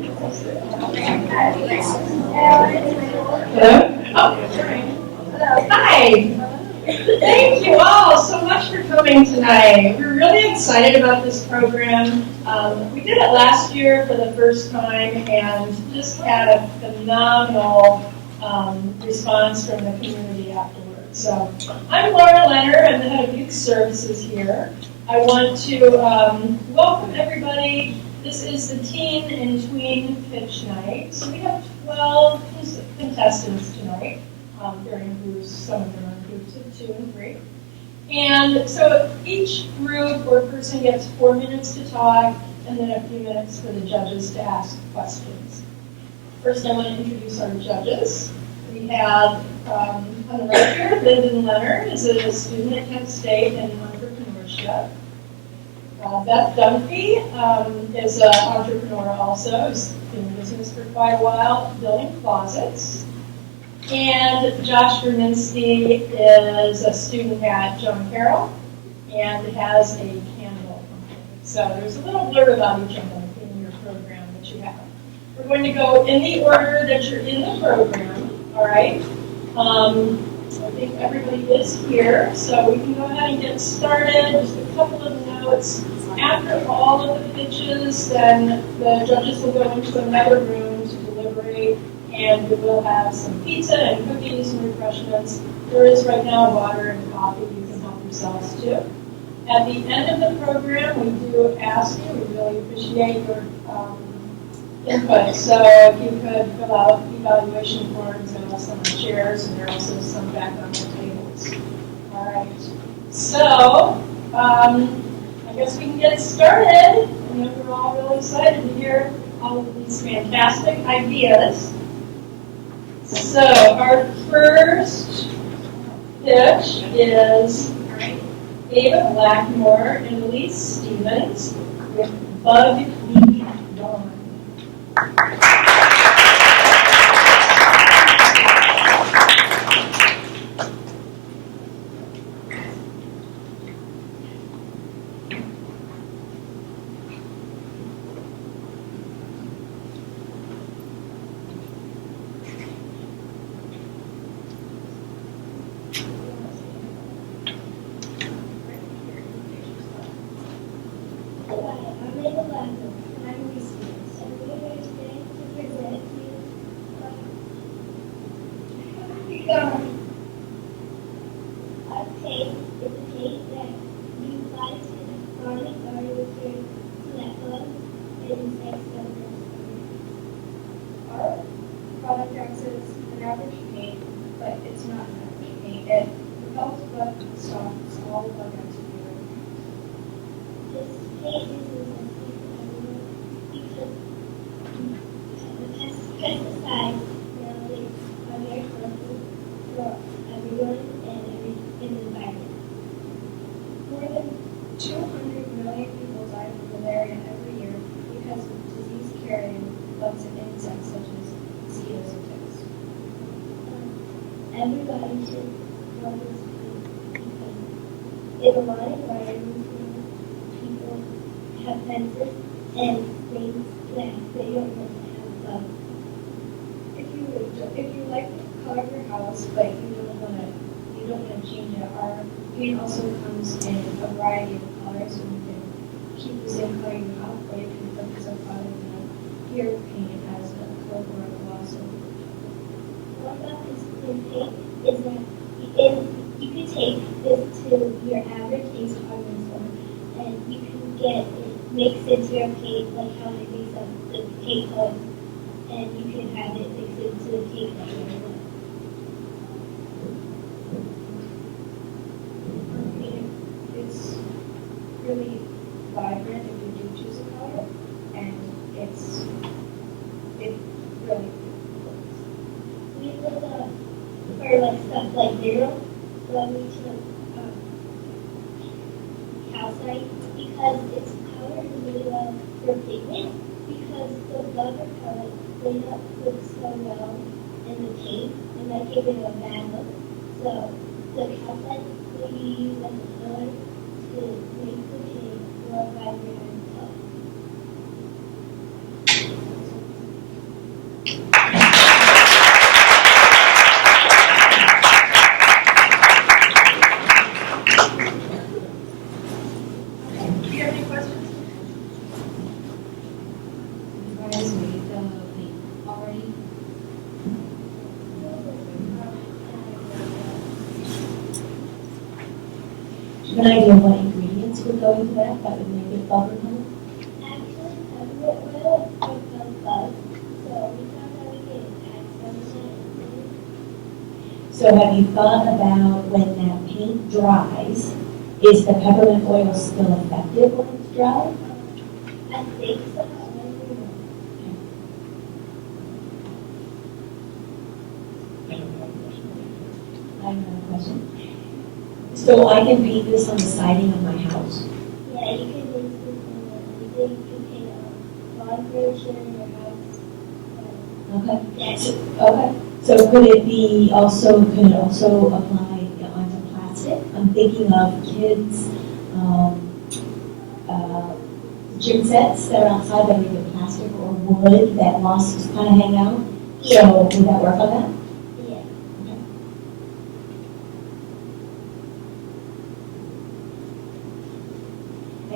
Hello? Oh. Hi. Thank you all so much for coming tonight. We're really excited about this program. We did it last year for the first time and just had a phenomenal response from the community afterwards. So I'm Laura Leonard. I'm the head of youth services here. I want to welcome everybody. This is the teen and tween pitch night. So we have 12 contestants tonight. They're in groups, some of them are in groups of 2 and 3. And so each group or person gets 4 minutes to talk and then a few minutes for the judges to ask questions. First, I want to introduce our judges. We have, on the right here, Lyndon Leonard is a student at Kent State in entrepreneurship. Beth Dunphy is an entrepreneur also, who's been in business for quite a while, building closets. And Josh Verminski is a student at John Carroll and has a candle company. So there's a little blurb about each of them in your program that you have. We're going to go in the order that you're in the program, all right? I think everybody is here, so we can go ahead and get started. Just a couple of notes. After all of the pitches, then the judges will go into another room to deliberate, and we will have some pizza and cookies and refreshments. There is right now water and coffee you can help yourselves to. At the end of the program, we do ask you, we really appreciate your input. So if you could fill out evaluation forms, and also on the chairs, and there are also some back on the tables. All right. So I guess we can get started. I know we're all really excited to hear all of these fantastic ideas. So our first pitch is Ava Blackmoor and Elise Stevens with Bug Me Dawn. Everybody should know this because in a lot of environments, people have fences and things that they don't want to have bugs. If you like the color of your house, but you don't want to change it, our paint also comes in a variety of colors, so you can keep the same color you have, or you can put some color in your paint as a color or a gloss. What about this paint is that you can take this to your average ace hardware store and you can get it mixed into your paint like how they mix up the paint color, and you can have it mixed into the paint that you want. It's really vibrant if you do choose a color, and it really works. We look for like stuff like zero when we took calcite because its color is really well for pigment because the rubber color may not look so well in the paint and might give it a bad look. So the calcite we use as a color to make the paint more vibrant and color. Do you have any questions? Guys, we already. Do you have an idea of what ingredients would go into that would make it bubblegum? Actually, peppermint oil is from bug, so we found that we can add some to it. So have you thought about when that paint dries, is the peppermint oil still effective when it's dry? I think so. I don't know. I have another question. So I can paint this on the siding of my house? Yeah, you can use this on anything. You can lawn furniture in your house. Okay. Yes. Okay. So could it also apply onto plastic? I'm thinking of kids, gym sets that are outside that are either plastic or wood that mosses kind of hang out. So would that work on that? Yeah.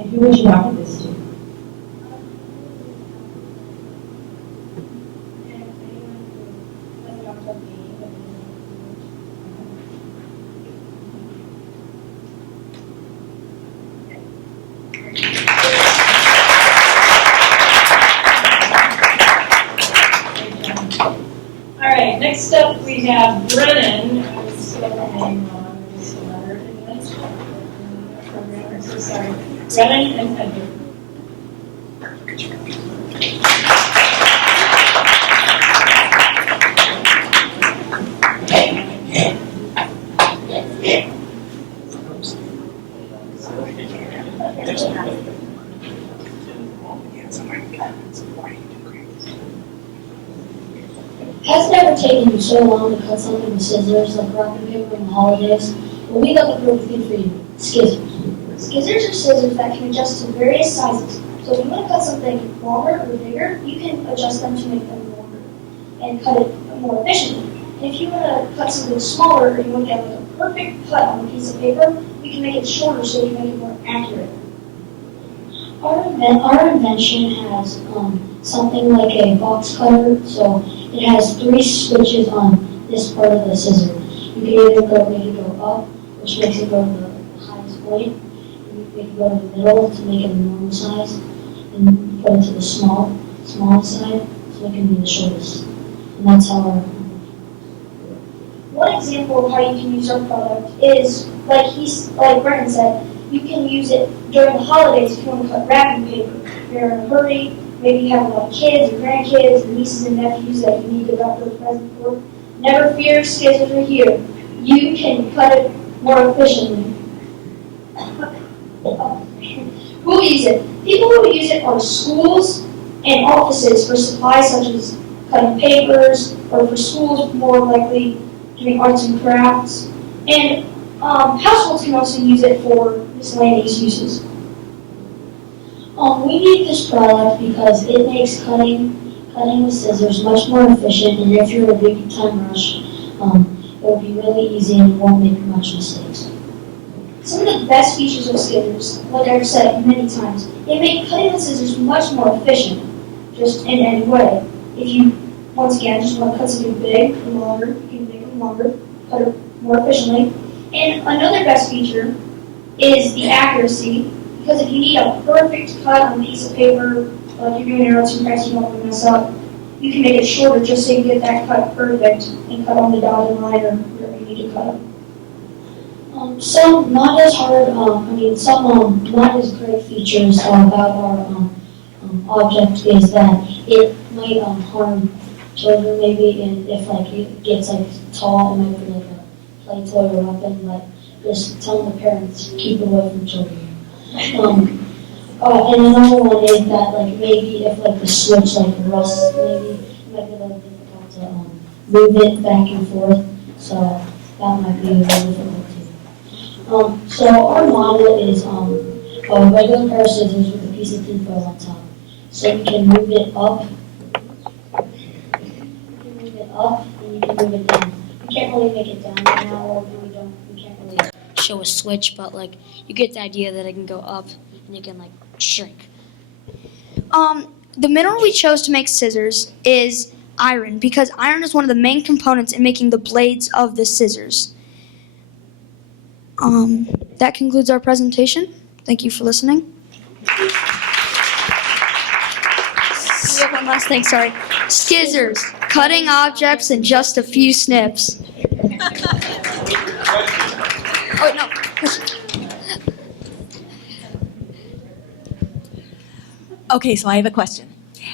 And who would you market this to? All right, next up we have Brennan. I'm spelling the name wrong, I just lettered it in. I'm so sorry. Brennan and Edward. Has never taken you so long to cut something with scissors like wrapping paper in the holidays? Well, we got the perfect thing for you, skizzers. Skizzers are scissors that can adjust to various sizes. So if you want to cut something longer or bigger, you can adjust them to make them longer and cut it more efficiently. And if you want to cut something smaller or you want to get like a perfect cut on a piece of paper, you can make it shorter so you can make it more accurate. Our invention has something like a box cutter, so it has 3 switches on this part of the scissor. You can either make it go up, which makes it go to the highest point, and you can make it go to the middle to make it a normal size, and you put it to the smallest side, so it can be the shortest. And that's how our One example of how you can use our product is, like Brennan said, you can use it during the holidays if you want to cut wrapping paper. If you're in a hurry, maybe you have a lot of kids or grandkids and nieces and nephews that you need to wrap their present for. Never fear, scissors are here. You can cut it more efficiently. Who will use it? People who use it are schools and offices for supplies such as cutting papers, or for schools more likely doing arts and crafts. And households can also use it for miscellaneous uses. We need this product because it makes cutting with scissors much more efficient, and if you're in a big time rush, it will be really easy and you won't make much mistakes. Some of the best features of scissors, like I've said many times, they make cutting with scissors much more efficient, just in any way. If you, once again, just want to cut something big and longer, you can make them longer, cut it more efficiently. And another best feature is the accuracy, because if you need a perfect cut on a piece of paper, like you're doing your arts and crafts, you don't want to mess up, you can make it shorter just so you can get that cut perfect and cut on the dotted line or wherever you need to cut. Some not as hard, some not as great features about our object is that it might harm children maybe, and if like it gets like tall, it might be like a play toy or weapon, but just tell the parents keep it away from children. And another one is that like maybe if like the switch like rusts, maybe it might be a little difficult to move it back and forth, so that might be a little difficult too. So our model is a regular pair of scissors with a piece of tinfoil on top. So we can move it up up and you can move it down. We can't really make it down right now, or we can't really show a switch, but like you get the idea that it can go up and you can like shrink. The mineral we chose to make scissors is iron, because iron is one of the main components in making the blades of the scissors. That concludes our presentation. Thank you for listening. We have one last thing, sorry. Scissors, cutting objects in just a few snips. Oh, no. Okay, so I have a question.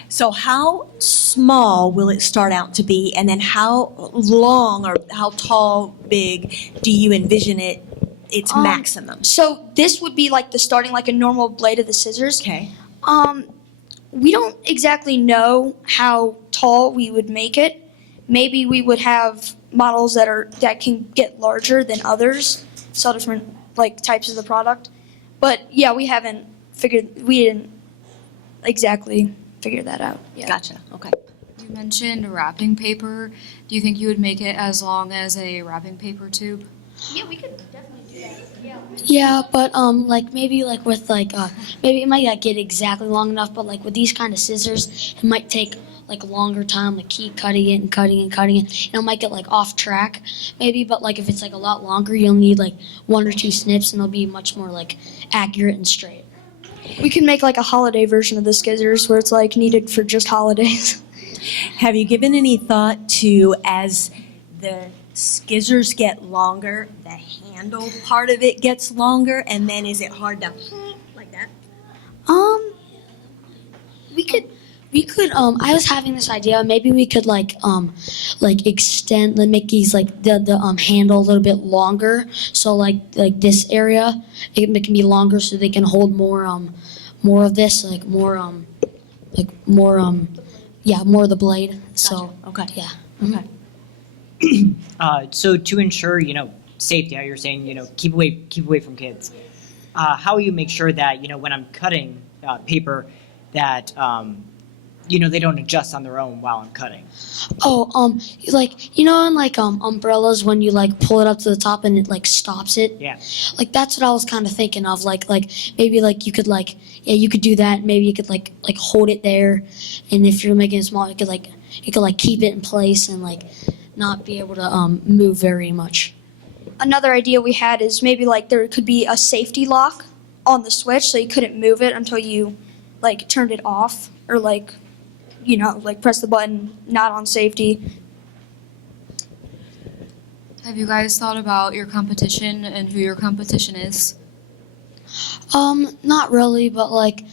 So how small will it start out to be, and then how long or how tall, big do you envision its maximum? So this would be like the starting, like a normal blade of the scissors. Okay. We don't exactly know how tall we would make it. Maybe we would have models that can get larger than others, sell different like types of the product. But yeah, we didn't exactly figure that out yet. Gotcha. Okay. You mentioned wrapping paper. Do you think you would make it as long as a wrapping paper tube? Yeah, we could definitely do that. Yeah. Yeah, but like maybe like with like maybe it might not get exactly long enough, but like with these kind of scissors, it might take like a longer time to keep cutting it and cutting and cutting it. And it might get like off track, maybe. But like if it's like a lot longer, you'll need like 1 or 2 snips, and it'll be much more like accurate and straight. We can make like a holiday version of the scissors where it's like needed for just holidays. Have you given any thought to, as the scissors get longer, the handle part of it gets longer, and then is it hard to like that? We could I was having this idea, maybe we could like extend, like make these like the handle a little bit longer, so like this area it can be longer so they can hold more of this, like more of the blade. So Okay. yeah. Okay. So to ensure, safety, how you're saying, keep away from kids. How will you make sure that, when I'm cutting paper, that they don't adjust on their own while I'm cutting? Like in like umbrellas, when you like pull it up to the top and it like stops it. Yeah. Like that's what I was kind of thinking of. Like maybe like you could like you could do that. Maybe you could like hold it there, and if you're making it small, you could keep it in place and like not be able to move very much. Another idea we had is maybe like there could be a safety lock on the switch, so you couldn't move it until you like turned it off, or like press the button not on safety. Have you guys thought about your competition and who your competition is? Not really, but like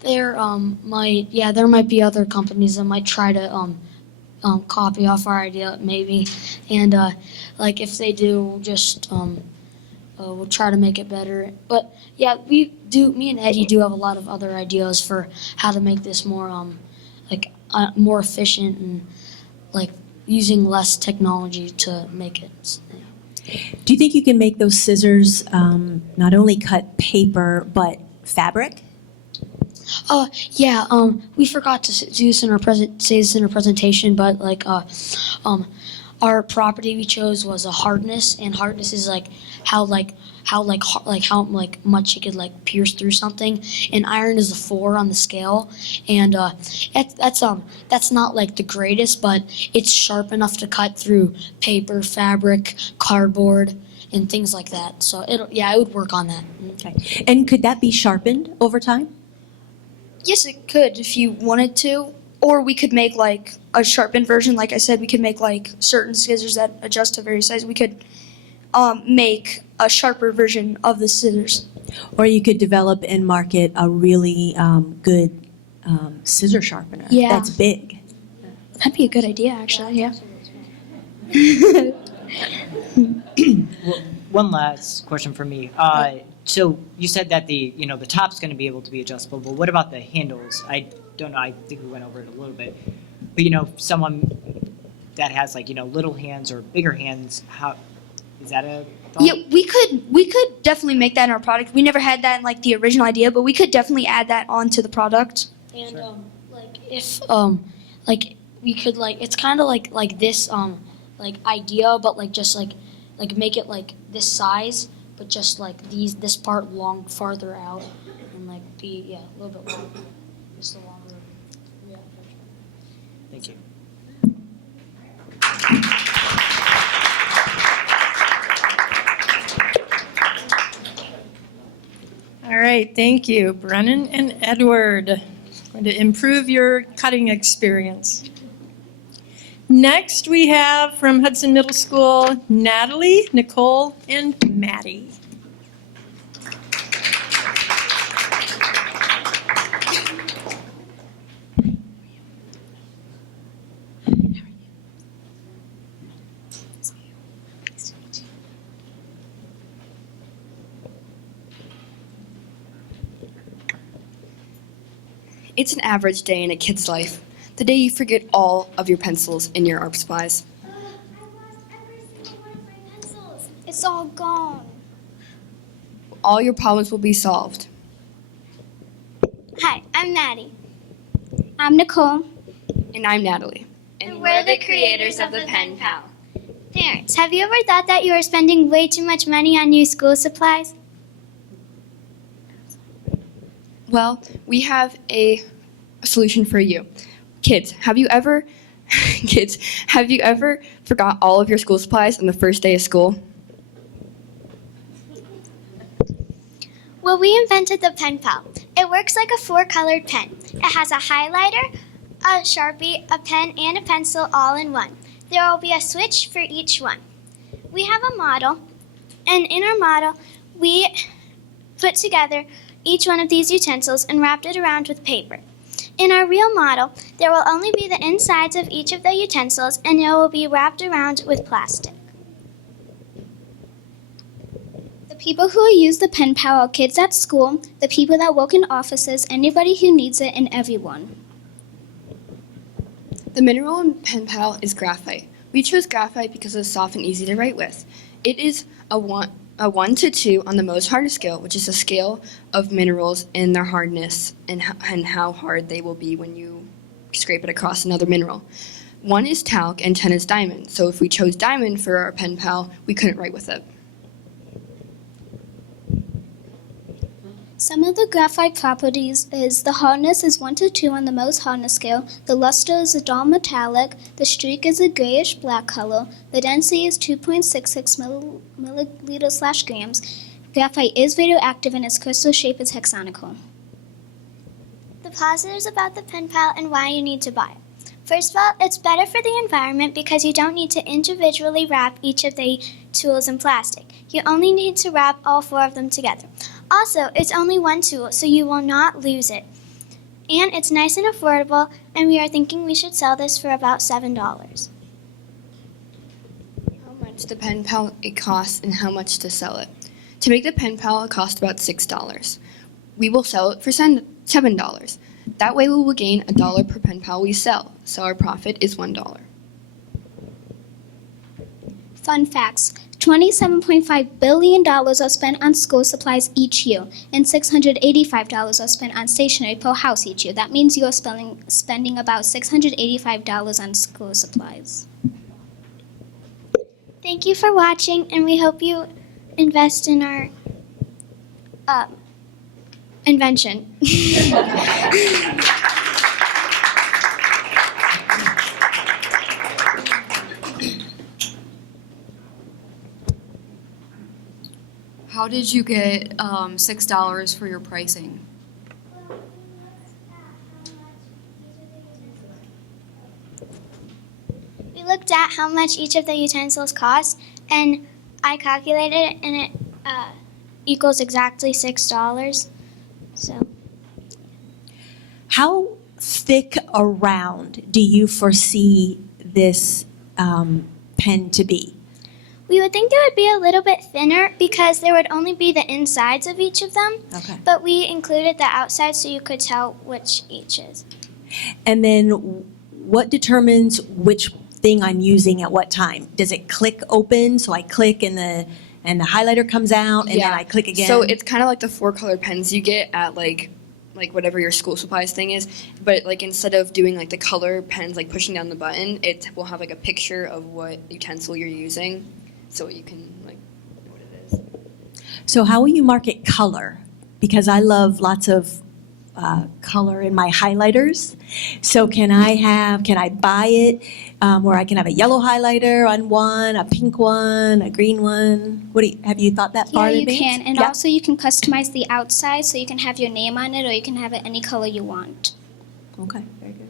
there might be other companies that might try to copy off our idea maybe, and like if they do, just we'll try to make it better. But yeah, me and Eddie do have a lot of other ideas for how to make this more more efficient and like using less technology to make it. Do you think you can make those scissors not only cut paper but fabric? Yeah. We forgot to say this in our presentation, but like our property we chose was a hardness, and hardness is like how much it could like pierce through something, and iron is a 4 on the scale, and that's not like the greatest, but it's sharp enough to cut through paper, fabric, cardboard, and things like that. So it would work on that. Okay. And could that be sharpened over time? Yes, it could if you wanted to. Or we could make like a sharpened version. Like I said, we could make like certain scissors that adjust to various sizes. We could make a sharper version of the scissors. Or you could develop and market a really good scissor sharpener that's big. That'd be a good idea, actually, yeah. Well, one last question for me. So you said that the top's going to be able to be adjustable, but what about the handles? I don't know. I think we went over it a little bit. But someone that has little hands or bigger hands, how is that a thought? Yeah, we could definitely make that in our product. We never had that in like the original idea, but we could definitely add that onto the product. And Sure. if we could like, it's kind of like this like idea, but like just like make it like this size, but just like this part long farther out, and like be a little bit longer, just a longer. Yeah. Thank you. All right, thank you, Brennan and Edward. Going to improve your cutting experience. Next, we have from Hudson Middle School, Natalie, Nicole, and Maddie. It's an average day in a kid's life. The day you forget all of your pencils in your art supplies. I lost every single one of my pencils. It's all gone. All your problems will be solved. Hi, I'm Maddie. I'm Nicole. And I'm Natalie. And we're the creators of the Pen Pal. Parents, have you ever thought that you are spending way too much money on new school supplies? Well, we have a solution for you. Kids, have you ever forgot all of your school supplies on the first day of school? Well, we invented the Pen Pal. It works like a 4-colored pen. It has a highlighter, a Sharpie, a pen, and a pencil all in one. There will be a switch for each one. We have a model, and in our model, we put together each one of these utensils and wrapped it around with paper. In our real model, there will only be the insides of each of the utensils, and it will be wrapped around with plastic. The people who use the Pen Pal are kids at school, the people that work in offices, anybody who needs it, and everyone. The mineral in Pen Pal is graphite. We chose graphite because it's soft and easy to write with. It is a 1 to 2 on the most hardness scale, which is a scale of minerals and their hardness and how hard they will be when you scrape it across another mineral. 1 is talc and 10 is diamond. So if we chose diamond for our Pen Pal, we couldn't write with it. Some of the graphite properties is the hardness is 1 to 2 on the most hardness scale, the luster is a dull metallic, the streak is a grayish black color, the density is 2.66 milliliters/grams. Graphite is radioactive and its crystal shape is hexagonal. The positives about the Pen Pal and why you need to buy it. First of all, it's better for the environment because you don't need to individually wrap each of the tools in plastic. You only need to wrap all 4 of them together. Also, it's only one tool, so you will not lose it. And it's nice and affordable, and we are thinking we should sell this for about $7. How much the Pen Pal it costs and how much to sell it. To make the Pen Pal, it costs about $6. We will sell it for $7. That way we will gain $1 per Pen Pal we sell, so our profit is $1. Fun facts. $27.5 billion are spent on school supplies each year, and $685 are spent on stationery per house each year. That means you are spending about $685 on school supplies. Thank you for watching, and we hope you invest in our invention. How did you get $6 for your pricing? We looked at how much each of the utensils cost, and I calculated it, and it equals exactly $6. So, How thick around do you foresee this pen to be? we would think it would be a little bit thinner because there would only be the insides of each of them, Okay. but we included the outside so you could tell which each is. And then what determines which thing I'm using at what time? Does it click open? So I click and the highlighter comes out and then I click again? So it's kind of like the 4-colored pens you get at like like whatever your school supplies thing is, but like instead of doing like the color pens, like pushing down the button, it will have like a picture of what utensil you're using, so you can like know what it is. So how will you market color? Because I love lots of color in my highlighters. So can I buy it where I can have a yellow highlighter on one, a pink one, a green one? Have you thought that far in Yeah, you advance? can. And Yeah. also you can customize the outside so you can have your name on it or you can have it any color you want. Okay, very good.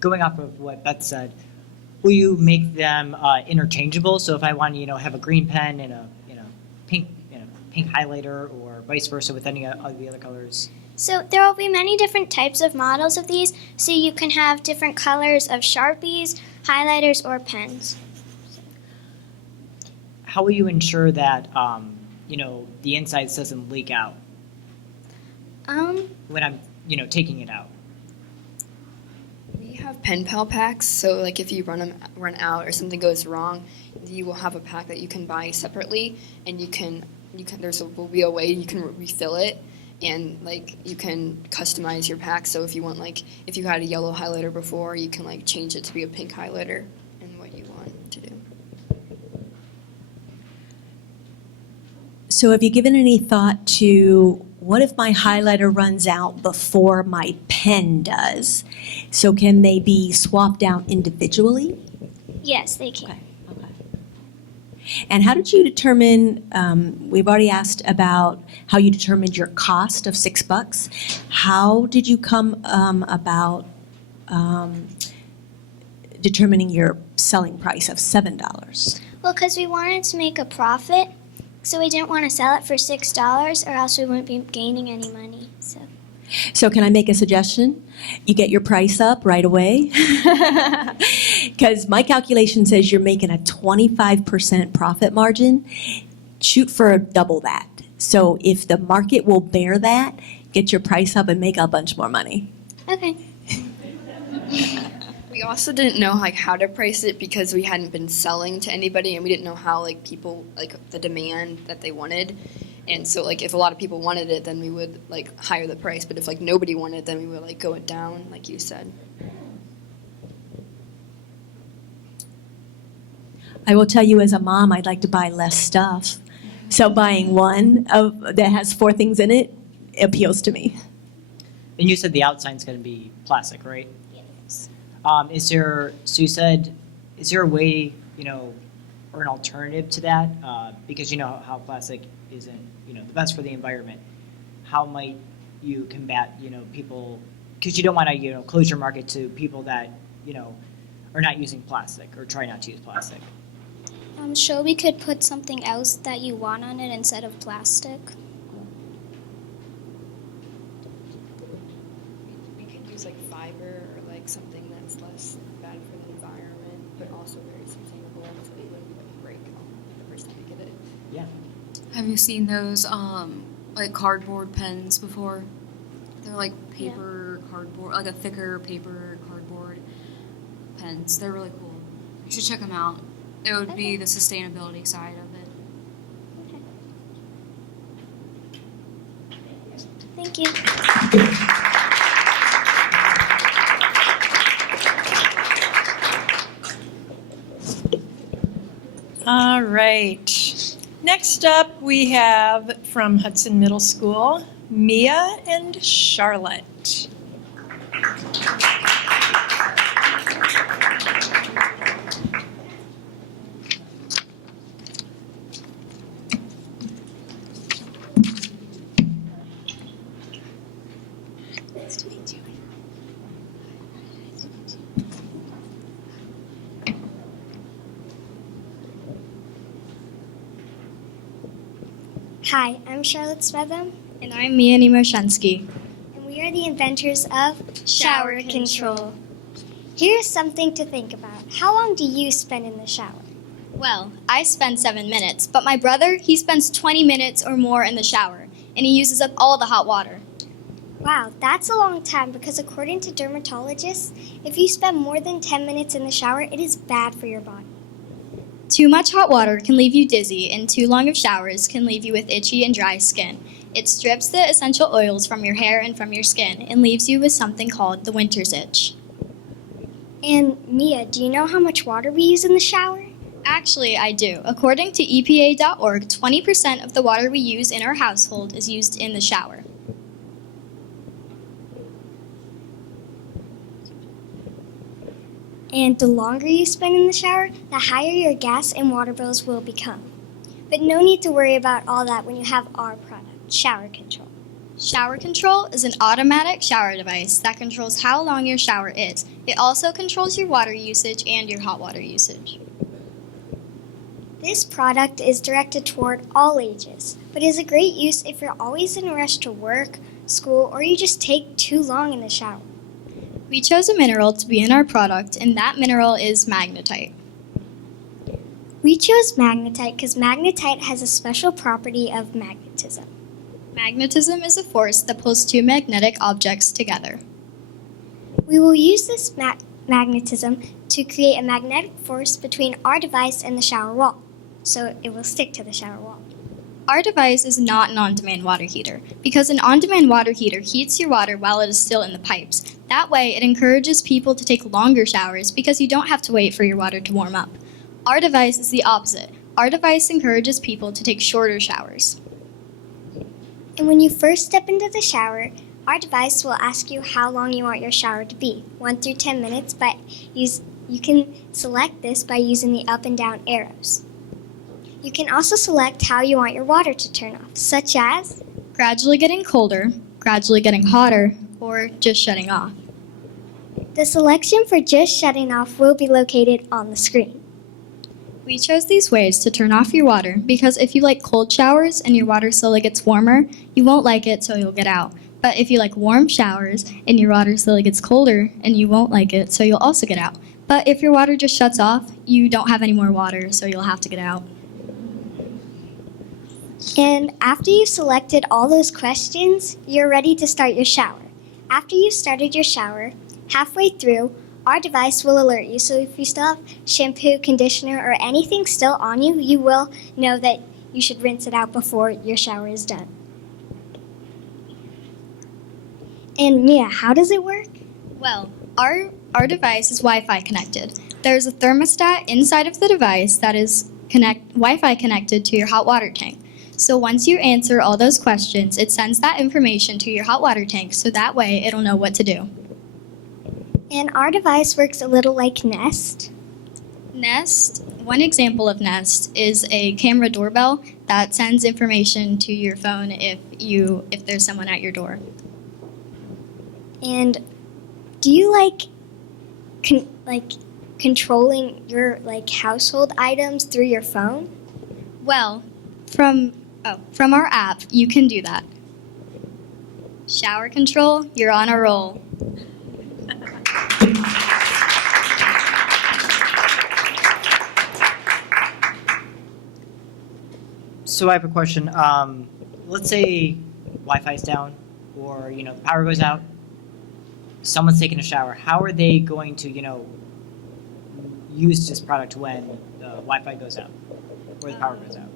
Going off of what Beth said, will you make them interchangeable? So if I want to, have a green pen and a, pink highlighter, or vice versa with any of the other colors? So there will be many different types of models of these, so you can have different colors of Sharpies, highlighters, or pens. How will you ensure that, the insides doesn't leak out when I'm, taking it out? We have pen pal packs, so like if you run out or something goes wrong, you will have a pack that you can buy separately, and will be a way you can refill it, and like you can customize your pack. So if you want, like if you had a yellow highlighter before, you can like change it to be a pink highlighter and what you want to do. So have you given any thought to what if my highlighter runs out before my pen does? So can they be swapped out individually? Yes, they can. Okay. And how did you determine, we've already asked about how you determined your cost of $6. How did you come about determining your selling price of $7? Well, because we wanted to make a profit, so we didn't want to sell it for $6 or else we wouldn't be gaining any money. So can I make a suggestion? You get your price up right away. Because my calculation says you're making a 25% profit margin. Shoot for double that. So if the market will bear that, get your price up and make a bunch more money. Okay. We also didn't know like how to price it because we hadn't been selling to anybody, and we didn't know how like people like the demand that they wanted. And so like if a lot of people wanted it, then we would like higher the price, but if like nobody wanted it, then we would like go it down like you said. I will tell you, as a mom, I'd like to buy less stuff. So buying one that has 4 things in it appeals to me. And you said the outside's going to be plastic, right? Yes. Is there a way, or an alternative to that? Because you know how plastic isn't, the best for the environment. How might you combat, people, because you don't want to, close your market to people that, are not using plastic or try not to use plastic. Sure, we could put something else that you want on it instead of plastic. We could use like fiber or like something that's less bad for the environment, but also very sustainable, so it wouldn't like break the first time you get it. Yeah. Have you seen those like cardboard pens before? They're like paper cardboard, like a thicker paper cardboard pens. They're really cool. You should check them out. It would be the sustainability side of it. Thank you. All right. Next up, we have from Hudson Middle School, Mia and Charlotte. Hi, I'm Charlotte Svetham, And I'm Mia Niemoshensky. and we are the inventors of shower control. Here's something to think about. How long do you spend in the shower? Well, I spend 7 minutes, but my brother, he spends 20 minutes or more in the shower, and he uses up all the hot water. Wow, that's a long time because according to dermatologists, if you spend more than 10 minutes in the shower, it is bad for your body. Too much hot water can leave you dizzy, and too long of showers can leave you with itchy and dry skin. It strips the essential oils from your hair and from your skin and leaves you with something called the winter's itch. And Mia, do you know how much water we use in the shower? Actually, I do. According to EPA.org, 20% of the water we use in our household is used in the shower. And the longer you spend in the shower, the higher your gas and water bills will become. But no need to worry about all that when you have our product, Shower Control. Shower Control is an automatic shower device that controls how long your shower is. It also controls your water usage and your hot water usage. This product is directed toward all ages, but is a great use if you're always in a rush to work, school, or you just take too long in the shower. We chose a mineral to be in our product, and that mineral is magnetite. We chose magnetite because magnetite has a special property of magnetism. Magnetism is a force that pulls two magnetic objects together. We will use this magnetism to create a magnetic force between our device and the shower wall, so it will stick to the shower wall. Our device is not an on-demand water heater, because an on-demand water heater heats your water while it is still in the pipes. That way, it encourages people to take longer showers because you don't have to wait for your water to warm up. Our device is the opposite. Our device encourages people to take shorter showers. And when you first step into the shower, our device will ask you how long you want your shower to be, 1 through 10 minutes, but you can select this by using the up and down arrows. You can also select how you want your water to turn off, such as gradually getting colder, gradually getting hotter, or just shutting off. the selection for just shutting off will be located on the screen. We chose these ways to turn off your water because if you like cold showers and your water slowly gets warmer, you won't like it, so you'll get out. But if you like warm showers and your water slowly gets colder and you won't like it, so you'll also get out. But if your water just shuts off, you don't have any more water, so you'll have to get out. And after you've selected all those questions, you're ready to start your shower. After you've started your shower, halfway through, our device will alert you, so if you still have shampoo, conditioner, or anything still on you, you will know that you should rinse it out before your shower is done. And Mia, how does it work? Well, our device is Wi-Fi connected. There's a thermostat inside of the device that is Wi-Fi connected to your hot water tank. So once you answer all those questions, it sends that information to your hot water tank, so that way it'll know what to do. And our device works a little like Nest. Nest, one example of Nest is a camera doorbell that sends information to your phone if there's someone at your door. And do you like controlling your household items through your phone? Well, from our app, you can do that. Shower Control, you're on a roll. So I have a question. Let's say Wi-Fi's down, or the power goes out. Someone's taking a shower. How are they going to use this product when the Wi-Fi goes out or the power goes out?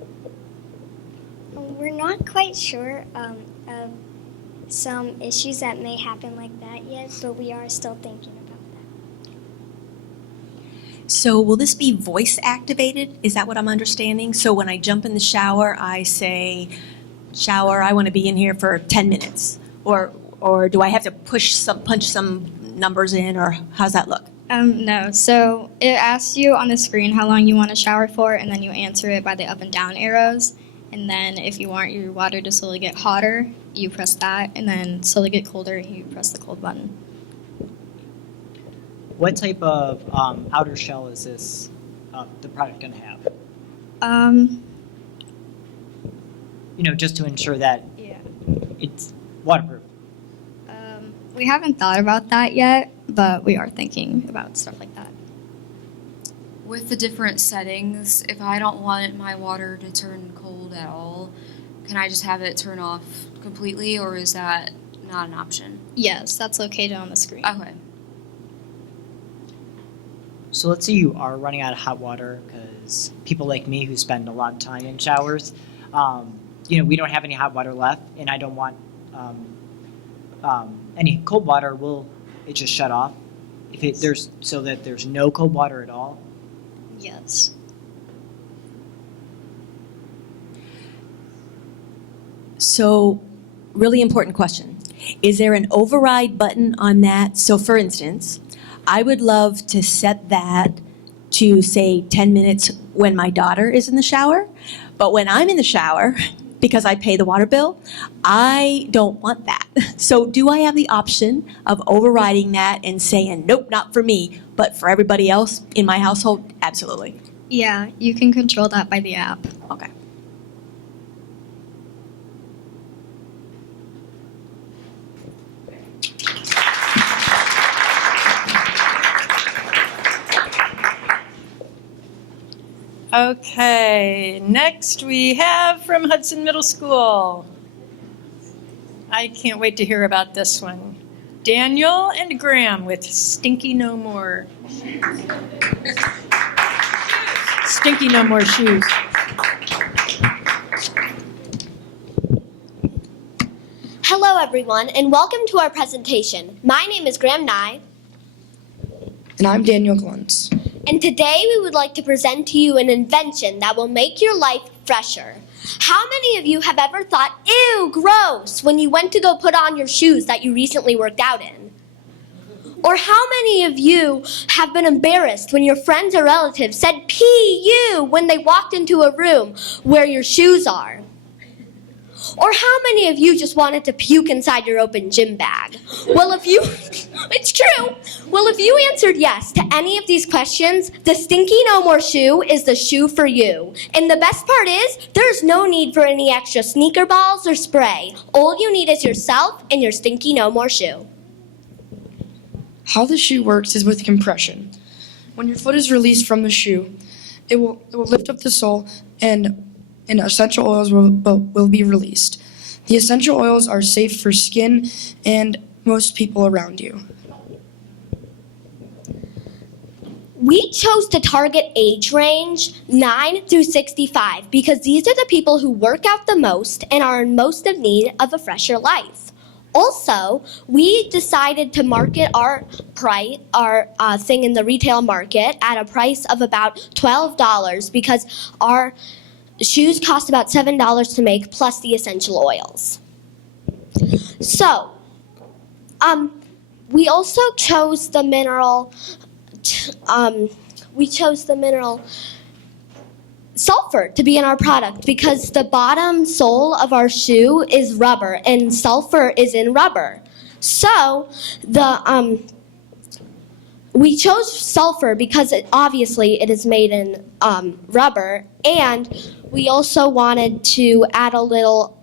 We're not quite sure of some issues that may happen like that yet, but we are still thinking about that. So will this be voice activated? Is that what I'm understanding? So when I jump in the shower, I say, shower, I want to be in here for 10 minutes. Or do I have to punch some numbers in, or how's that look? No. So it asks you on the screen how long you want to shower for, and then you answer it by the up and down arrows. And then if you want your water to slowly get hotter, you press that, and then slowly get colder, you press the cold button. What type of outer shell is this the product going to have? Just to ensure that it's waterproof. We haven't thought about that yet, but we are thinking about stuff like that. With the different settings, if I don't want my water to turn cold at all, can I just have it turn off completely, or is that not an option? Yes, that's located on the screen. Okay. So let's say you are running out of hot water, because people like me who spend a lot of time in showers, we don't have any hot water left, and I don't want any cold water. Will it just shut off so that there's no cold water at all? Yes. So, really important question. Is there an override button on that? So for instance, I would love to set that to say 10 minutes when my daughter is in the shower, but when I'm in the shower, because I pay the water bill, I don't want that. So do I have the option of overriding that and saying, nope, not for me, but for everybody else in my household? Absolutely. Yeah, you can control that by the app. Okay. Okay, next we have from Hudson Middle School. I can't wait to hear about this one. Daniel and Graham with Stinky No More. Stinky No More shoes. Hello everyone and welcome to our presentation. My name is Graham Nye. And I'm Daniel Gluntz. And today we would like to present to you an invention that will make your life fresher. How many of you have ever thought, ew, gross, when you went to go put on your shoes that you recently worked out in? Or how many of you have been embarrassed when your friends or relatives said P.U. when they walked into a room where your shoes are? Or how many of you just wanted to puke inside your open gym bag? Well, it's true. Well, if you answered yes to any of these questions, the Stinky No More shoe is the shoe for you. And the best part is, there's no need for any extra sneaker balls or spray. All you need is yourself and your Stinky No More shoe. How the shoe works is with compression. When your foot is released from the shoe, it will lift up the sole and essential oils will be released. The essential oils are safe for skin and most people around you. We chose to target age range 9 through 65 because these are the people who work out the most and are in most of need of a fresher life. Also, we decided to market our thing in the retail market at a price of about $12 because our shoes cost about $7 to make, plus the essential oils. So, we also chose the mineral. Sulfur to be in our product because the bottom sole of our shoe is rubber and sulfur is in rubber. So, we chose sulfur because obviously it is made in rubber, and we also wanted to add a little,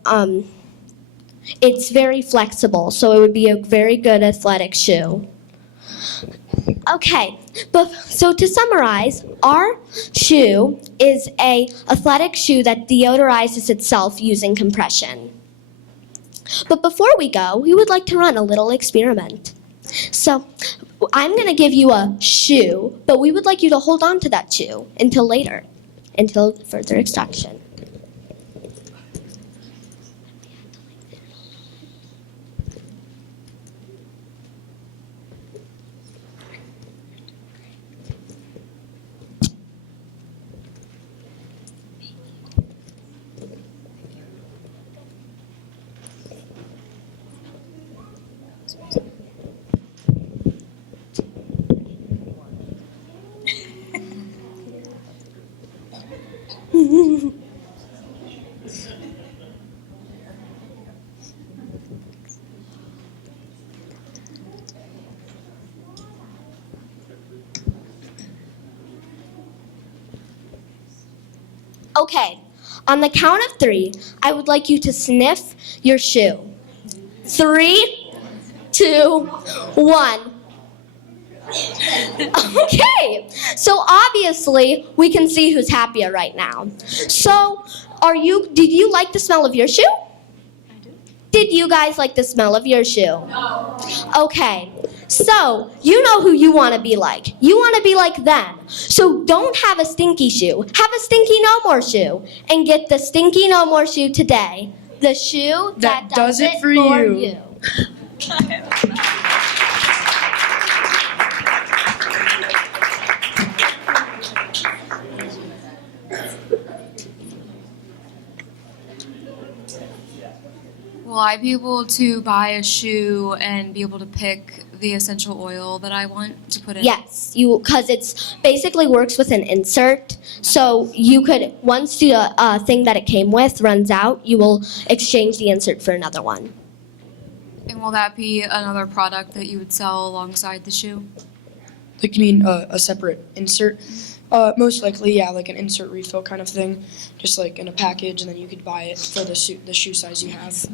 it's very flexible, so it would be a very good athletic shoe. Okay, so to summarize, our shoe is an athletic shoe that deodorizes itself using compression. But before we go, we would like to run a little experiment. So, I'm going to give you a shoe, but we would like you to hold on to that shoe until later, until further instruction. Okay, on the count of 3, I would like you to sniff your shoe. 3, 2, 1. Okay, so obviously we can see who's happier right now. So, did you like the smell of your shoe? I do. Did you guys like the smell of your shoe? No. Okay, so you know who you want to be like. You want to be like them. So don't have a stinky shoe. Have a stinky no more shoe. And get the stinky no more shoe today. The shoe that does it for you. Will I be able to buy a shoe and be able to pick the essential oil that I want to put in? Yes, because it's basically works with an insert. So you could, once the thing that it came with runs out, you will exchange the insert for another one. And will that be another product that you would sell alongside the shoe? Like, you mean a separate insert? Most likely, yeah, like an insert refill kind of thing, just like in a package, and then you could buy it for the shoe size you have.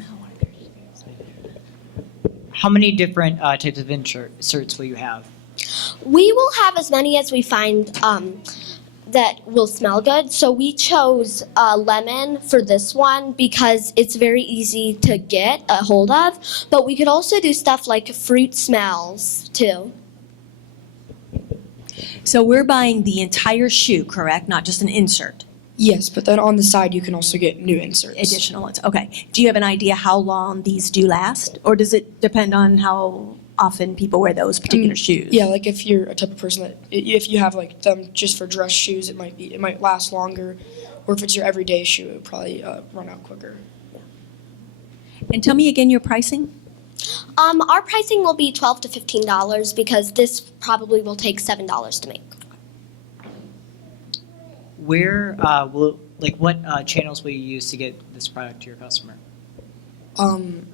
How many different types of inserts will you have? We will have as many as we find that will smell good. So we chose lemon for this one because it's very easy to get a hold of. But we could also do stuff like fruit smells too. So we're buying the entire shoe, correct? Not just an insert? Yes, but then on the side you can also get new inserts. Additional ones, okay. Do you have an idea how long these do last? Or does it depend on how often people wear those particular shoes? Yeah, like if you're a type of person that, if you have like them just for dress shoes, it might last longer. Or if it's your everyday shoe, it would probably run out quicker. And tell me again your pricing? Our pricing will be $12 to $15 because this probably will take $7 to make. Where what channels will you use to get this product to your customer?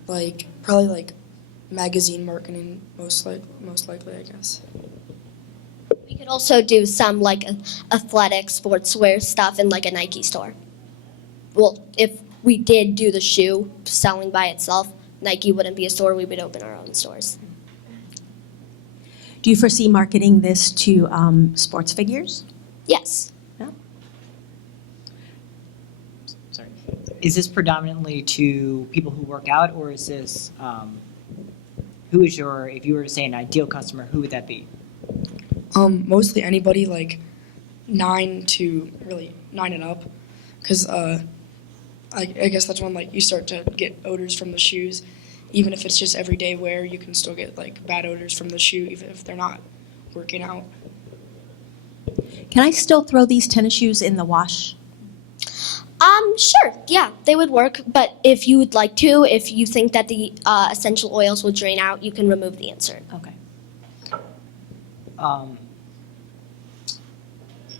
Like probably like magazine marketing, most likely, I guess. We could also do some like athletic sportswear stuff in like a Nike store. Well, if we did do the shoe selling by itself, Nike wouldn't be a store. We would open our own stores. Do you foresee marketing this to sports figures? Yes. Sorry. Is this predominantly to people who work out, or is this, who is your, if you were to say an ideal customer, who would that be? Mostly anybody like 9 and up, because I guess that's when like you start to get odors from the shoes. Even if it's just everyday wear, you can still get like bad odors from the shoe, even if they're not working out. Can I still throw these tennis shoes in the wash? Sure, yeah, they would work, but if you would like to, if you think that the essential oils will drain out, you can remove the insert. Okay.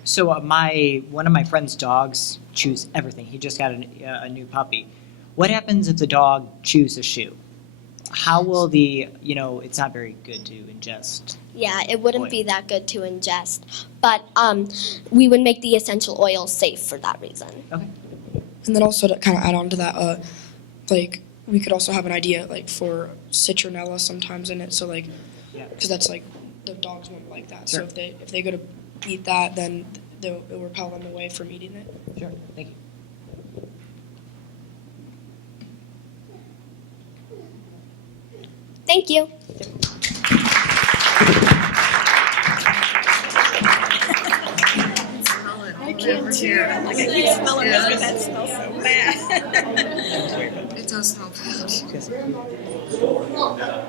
So one of my friend's dogs chews everything. He just got a new puppy. What happens if the dog chews a shoe? How will it's not very good to ingest. Yeah, it wouldn't oil. be that good to ingest, but we would make the essential oils safe for that reason. Okay. And then also to kind of add on to that, like we could also have an idea like for citronella sometimes in it. So like, because that's like the dogs won't like that. Sure. So if they go to eat that, then it'll repel them away from eating it. Sure. Thank you. Thank you. I can't too. Like I keep smelling this, but that smells so bad. It does smell bad.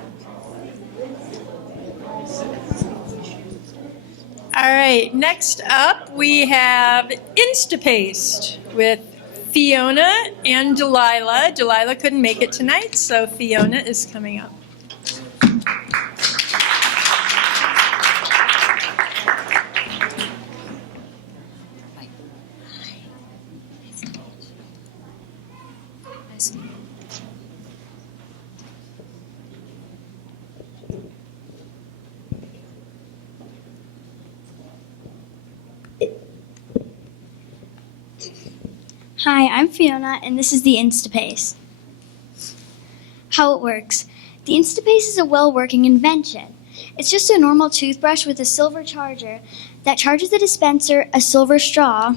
All right, next up we have InstaPace with Fiona and Delilah. Delilah couldn't make it tonight, so Fiona is coming up. Hi, I'm Fiona, and this is the InstaPace. How it works. The InstaPace is a well-working invention. It's just a normal toothbrush with a silver charger that charges the dispenser, a silver straw,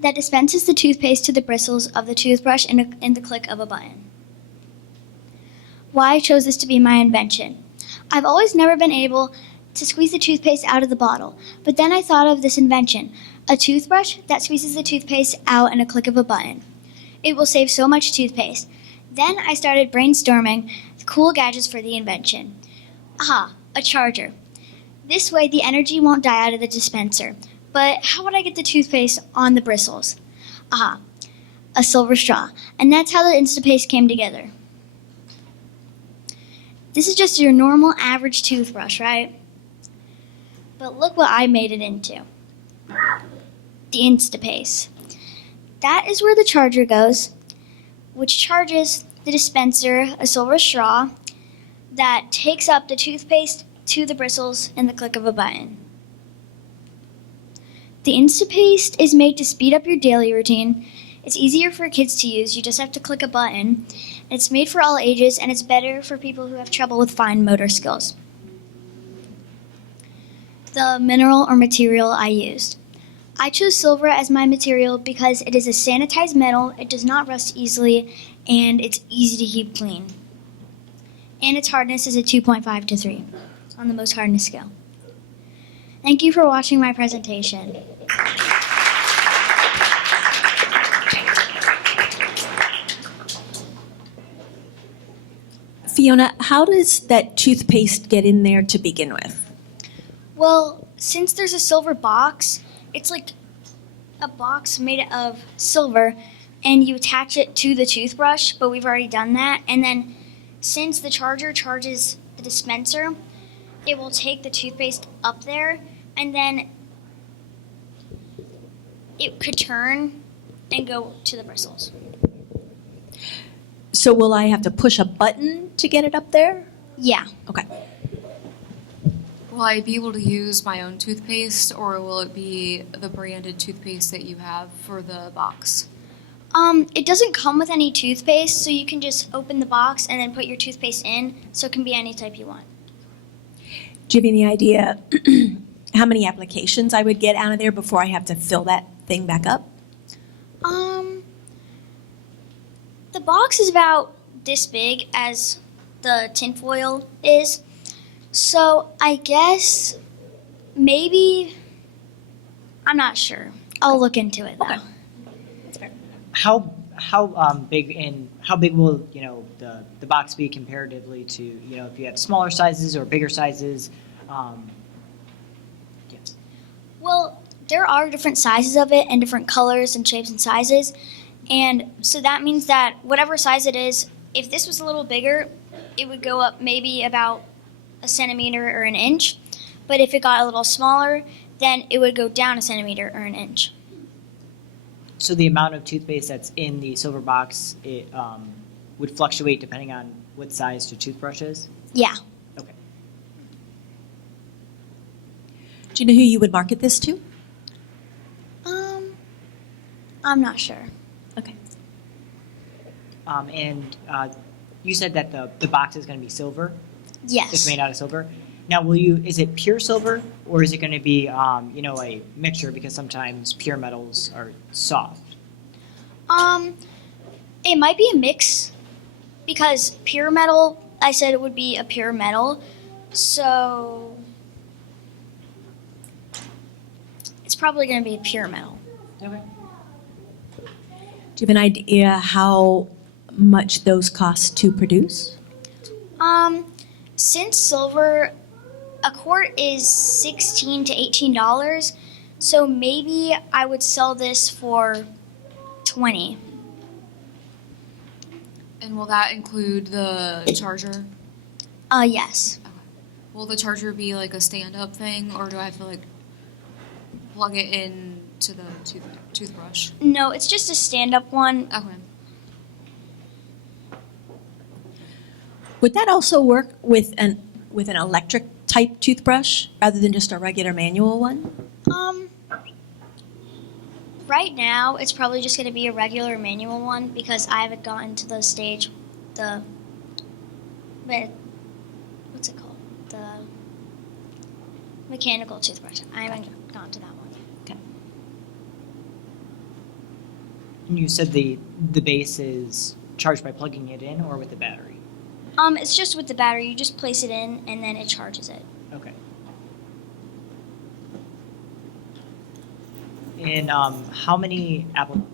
that dispenses the toothpaste to the bristles of the toothbrush in the click of a button. Why I chose this to be my invention. I've always never been able to squeeze the toothpaste out of the bottle, but then I thought of this invention, a toothbrush that squeezes the toothpaste out in a click of a button. It will save so much toothpaste. Then I started brainstorming cool gadgets for the invention. Aha, a charger. This way the energy won't die out of the dispenser. But how would I get the toothpaste on the bristles? Aha, a silver straw. And that's how the InstaPace came together. This is just your normal average toothbrush, right? But look what I made it into. The InstaPace. That is where the charger goes, which charges the dispenser, a silver straw, that takes up the toothpaste to the bristles in the click of a button. The InstaPaste is made to speed up your daily routine. It's easier for kids to use. You just have to click a button. It's made for all ages, and it's better for people who have trouble with fine motor skills. The mineral or material I used. I chose silver as my material because it is a sanitized metal, it does not rust easily, and it's easy to keep clean. And its hardness is a 2.5 to 3 on the most hardness scale. Thank you for watching my presentation. Fiona, how does that toothpaste get in there to begin with? Well, since there's a silver box, it's like a box made of silver, and you attach it to the toothbrush, but we've already done that. And then since the charger charges the dispenser, it will take the toothpaste up there, and then it could turn and go to the bristles. So will I have to push a button to get it up there? Yeah. Okay. Will I be able to use my own toothpaste, or will it be the branded toothpaste that you have for the box? It doesn't come with any toothpaste, so you can just open the box and then put your toothpaste in, so it can be any type you want. Do you have any idea how many applications I would get out of there before I have to fill that thing back up? The box is about this big as the tinfoil is, so I guess maybe, I'm not sure. I'll look into it though. Okay. How big will the box be comparatively to if you have smaller sizes or bigger sizes? Well, there are different sizes of it and different colors and shapes and sizes, and so that means that whatever size it is, if this was a little bigger, it would go up maybe about a centimeter or an inch, but if it got a little smaller, then it would go down a centimeter or an inch. So the amount of toothpaste that's in the silver box, it would fluctuate depending on what size the toothbrush is? Yeah. Okay. Do you know who you would market this to? I'm not sure. Okay. And you said that the box is going to be silver? Yes. It's made out of silver. Now, is it pure silver, or is it going to be, a mixture, because sometimes pure metals are soft? It might be a mix, because pure metal, I said it would be a pure metal, so it's probably going to be a pure metal. Okay. Do you have an idea how much those cost to produce? Since silver, a quart is $16 to $18, so maybe I would sell this for $20. And will that include the charger? Yes. Okay. Will the charger be like a stand-up thing, or do I have to like plug it in to the toothbrush? No, it's just a stand-up one. Okay. Would that also work with an electric type toothbrush rather than just a regular manual one? Right now, it's probably just going to be a regular manual one because I haven't gotten to the stage, what's it called? The mechanical toothbrush. I haven't gotten to that one. Okay. And you said the base is charged by plugging it in or with the battery? It's just with the battery. You just place it in, and then it charges it. Okay. And how many I don't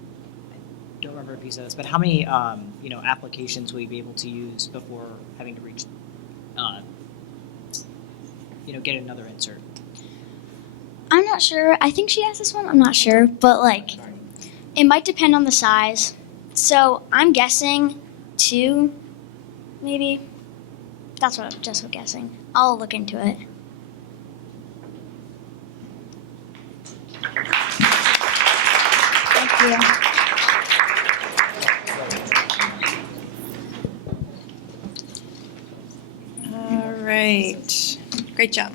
remember if you said this, but how many applications will you be able to use before having to reach get another insert? I'm not sure. I think she asked this one. I'm not sure, but it might depend on the size. So I'm guessing 2, maybe. That's what I'm just guessing. I'll look into it. Thank you. All right. Great job.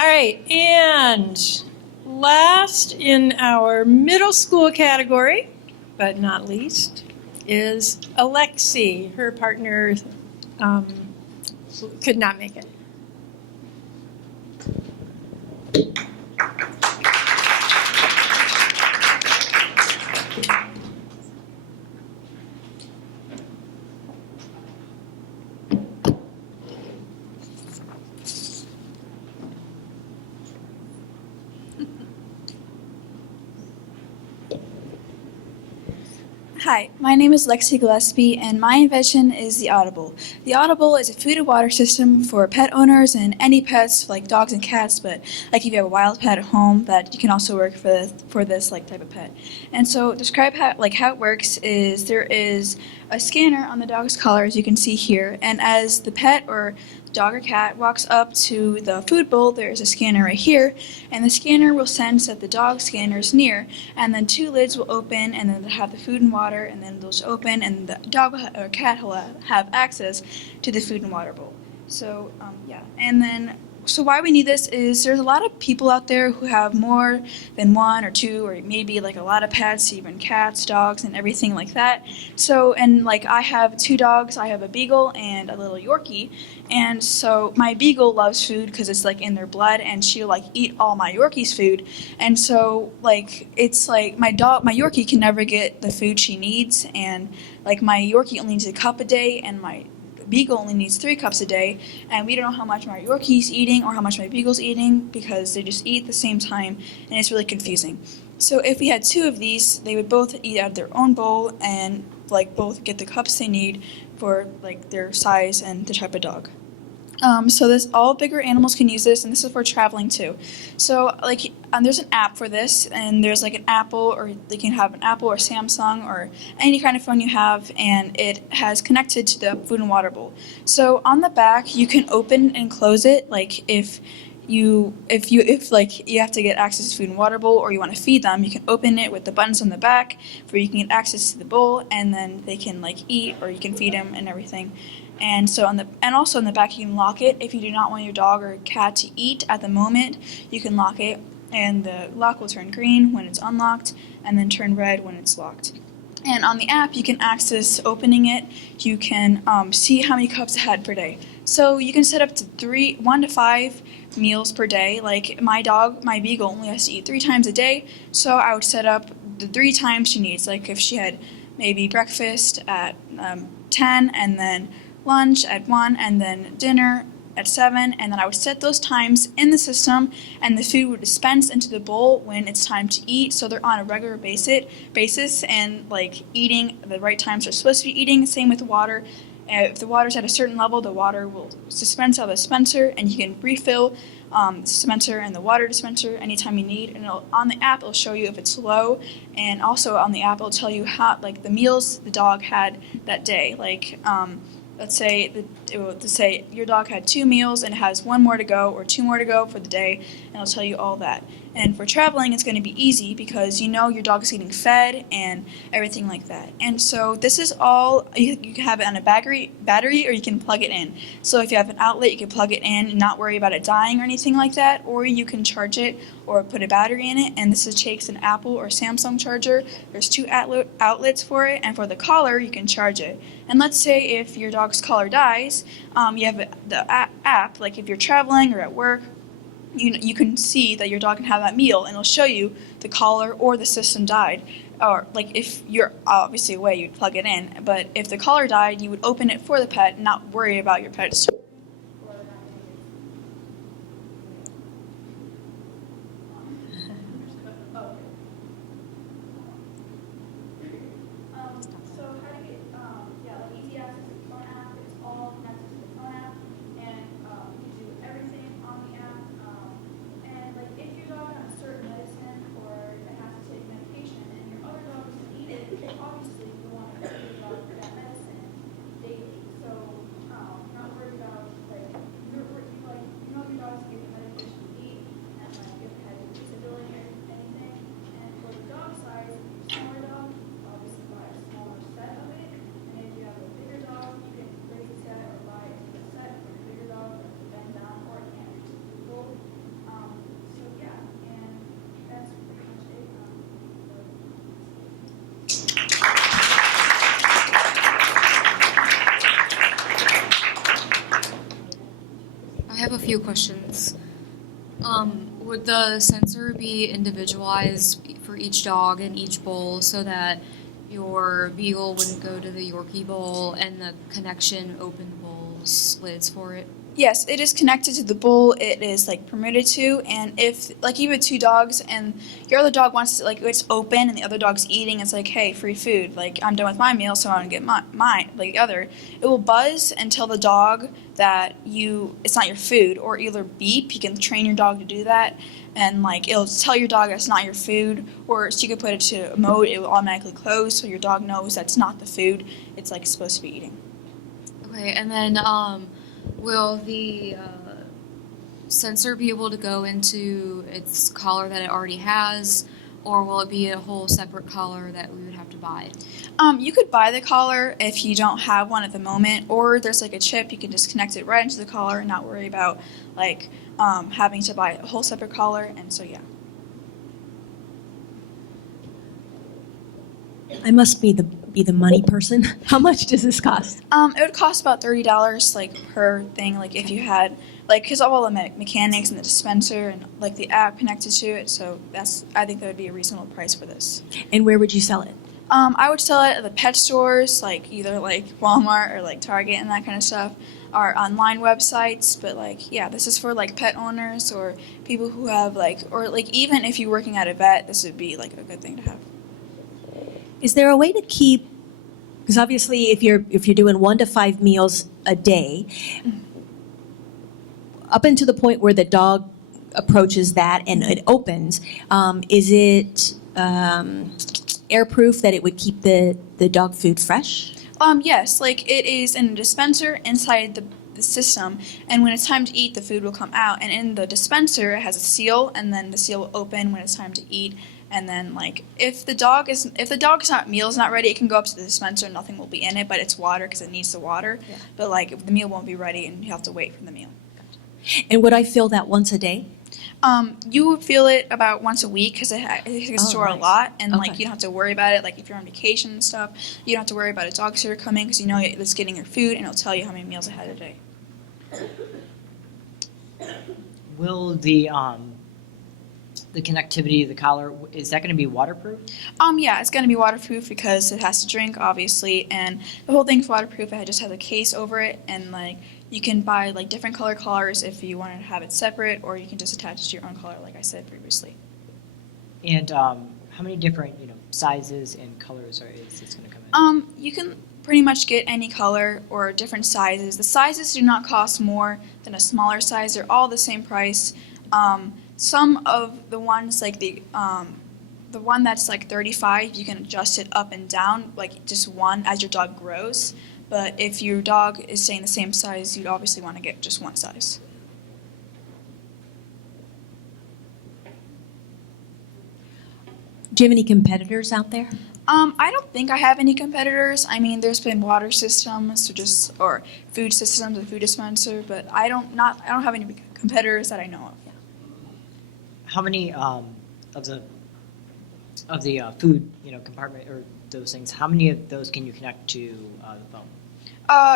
All right, and last in our middle school category, but not least, is Alexi. Her partner could not make it. Hi, my name is Lexi Gillespie, and my invention is the Audible. The Audible is a food and water system for pet owners and any pets like dogs and cats, but if you have a wild pet at home, that you can also work for this type of pet. And so describe how it works is there is a scanner on the dog's collar, as you can see here, and as the pet or dog or cat walks up to the food bowl, there's a scanner right here, and the scanner will sense that the dog scanner is near, and then 2 lids will open, and then they'll have the food and water, and then they'll just open, and the dog or cat will have access to the food and water bowl. So, and then so why we need this is there's a lot of people out there who have more than 1 or 2 or maybe a lot of pets, even cats, dogs, and everything like that. So, and I have 2 dogs. I have a beagle and a little Yorkie. And so my beagle loves food because it's in their blood, and she'll eat all my Yorkie's food. And so it's my Yorkie can never get the food she needs, and my Yorkie only needs a cup a day, and my beagle only needs 3 cups a day, and we don't know how much my Yorkie's eating or how much my beagle's eating because they just eat at the same time, and it's really confusing. So if we had 2 of these, they would both eat out of their own bowl and both get the cups they need for their size and the type of dog. So all bigger animals can use this, and this is for traveling too. So there's an app for this, and there's an Apple, or they can have an Apple or Samsung or any kind of phone you have, and it has connected to the food and water bowl. So on the back, you can open and close it. If you have to get access to food and water bowl, or you want to feed them, you can open it with the buttons on the back, where you can get access to the bowl, and then they can eat, or you can feed them and everything. And so also on the back, you can lock it. If you do not want your dog or cat to eat at the moment, you can lock it, and the lock will turn green when it's unlocked, and then turn red when it's locked. And on the app, you can access opening it. You can see how many cups it had per day. So you can set up to 1 to 5 meals per day. My beagle only has to eat 3 times a day, so I would set up the 3 times she needs. If she had maybe breakfast at 10, and then lunch at 1, and then dinner at 7, and then I would set those times in the system, and the food would dispense into the bowl when it's time to eat, so they're on a regular basis and eating the right times they're supposed to be eating. Same with water. If the water's at a certain level, the water will dispense out of the dispenser, and you can refill the dispenser and the water dispenser anytime you need. And on the app, it'll show you if it's low, and also on the app, it'll tell you how the meals the dog had that day. Let's say your dog had 2 meals and it has 1 more to go or 2 more to go for the day, and it'll tell you all that. And for traveling, it's going to be easy because your dog is getting fed and everything like that. And so this is all, you can have it on a battery, or you can plug it in. So if you have an outlet, you can plug it in and not worry about it dying or anything like that, or you can charge it or put a battery in it. And this takes an Apple or Samsung charger. There's 2 outlets for it, and for the collar, you can charge it. And let's say if your dog's collar dies, you have the app, if you're traveling or at work, you can see that your dog can have that meal, and it'll show you the collar or the system died. or like if you're obviously away, you'd plug it in. But if the collar died, you would open it for the pet and not worry about your pet. So how to get easy access to the phone app. It's all connected to the phone app, and you do everything on the app. And like if your dog on a certain medicine or it has to take medication, and your other dog doesn't eat it, obviously you want to give your dog that medicine daily. So not worried about like you know your dog's getting the medication to eat, and like if it has a disability or anything. And for the dog size, if you're a smaller dog, obviously buy a smaller set of it. And if you have a bigger dog, you can raise a set or buy a set for a bigger dog, like to bend down or it can be movable. So yeah, and that's pretty much it. I have a few questions. Would the sensor be individualized for each dog in each bowl so that your beagle wouldn't go to the Yorkie bowl and the connection open the bowl's lids for it? Yes, it is connected to the bowl. It is like permitted to, and if like you have 2 dogs and your other dog wants to like it's open and the other dog's eating, it's like, hey, free food. Like I'm done with my meal, so I want to get mine. Like the other, it will buzz and tell the dog that it's not your food, or either beep. You can train your dog to do that, and like it'll tell your dog that's not your food, or so you could put it to mode. It will automatically close, so your dog knows that's not the food it's like supposed to be eating. Okay, and then will the sensor be able to go into its collar that it already has, or will it be a whole separate collar that we would have to buy? You could buy the collar if you don't have one at the moment, or there's like a chip, you can just connect it right into the collar and not worry about like having to buy a whole separate collar, and so yeah. I must be the money person. How much does this cost? It would cost about $30 like per thing, like if you had like because of all the mechanics and the dispenser and like the app connected to it, so I think that would be a reasonable price for this. And where would you sell it? I would sell it at the pet stores, like either like Walmart or like Target and that kind of stuff, or online websites. But like, yeah, this is for like pet owners or people who have like, or like even if you're working at a vet, this would be like a good thing to have. Is there a way to keep, because obviously if you're doing 1 to 5 meals a day, up until the point where the dog approaches that and it opens, is it airproof that it would keep the dog food fresh? Yes, like it is in a dispenser inside the system, and when it's time to eat, the food will come out, and in the dispenser it has a seal, and then the seal will open when it's time to eat. And then like if the dog's meal's not ready, it can go up to the dispenser and nothing will be in it, but it's water because it needs the water. Yeah. But like if the meal won't be ready and you have to wait for the meal. And would I fill that once a day? You would fill it about once a week because it can store nice. a lot, and Okay. like you don't have to worry about it. Like if you're on vacation and stuff, you don't have to worry about a dog sitter coming because you know it's getting your food and it'll tell you how many meals it had a day. Will the connectivity of the collar, is that going to be waterproof? Yeah, it's going to be waterproof because it has to drink, obviously, and the whole thing's waterproof. It just has a case over it, and like you can buy like different color collars if you want to have it separate, or you can just attach it to your own collar, like I said previously. And how many different sizes and colors is this going to come in? You can pretty much get any color or different sizes. The sizes do not cost more than a smaller size. They're all the same price. Some of the ones like the one that's like 35, you can adjust it up and down, like just one as your dog grows. But if your dog is staying the same size, you'd obviously want to get just one size. Do you have any competitors out there? I don't think I have any competitors. I mean, there's been water systems or food systems, a food dispenser, but I don't have any competitors that I know of. How many of the food compartment or those things? How many of those can you connect to the phone?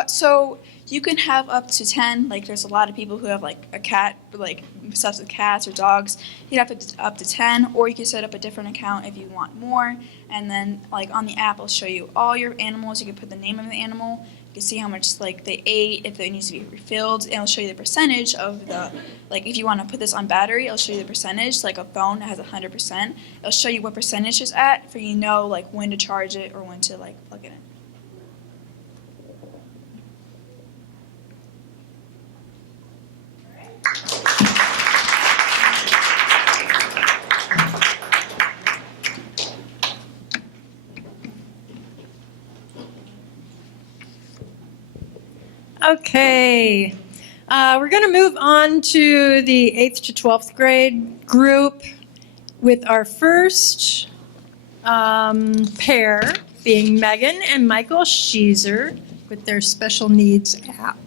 So you can have up to 10. Like, there's a lot of people who have like a cat, like stuff with cats or dogs. You can have up to 10, or you can set up a different account if you want more. And then, like on the app, it'll show you all your animals. You can put the name of the animal. You can see how much like they ate, if it needs to be refilled, and it'll show you the percentage of the. Like, if you want to put this on battery, it'll show you the percentage. Like a phone that has 100%, it'll show you what percentage it's at, for you know like when to charge it or when to like plug it in. Okay, we're going to move on to the 8th to 12th grade group with our first pair being Megan and Michael Sheezer with their special needs app.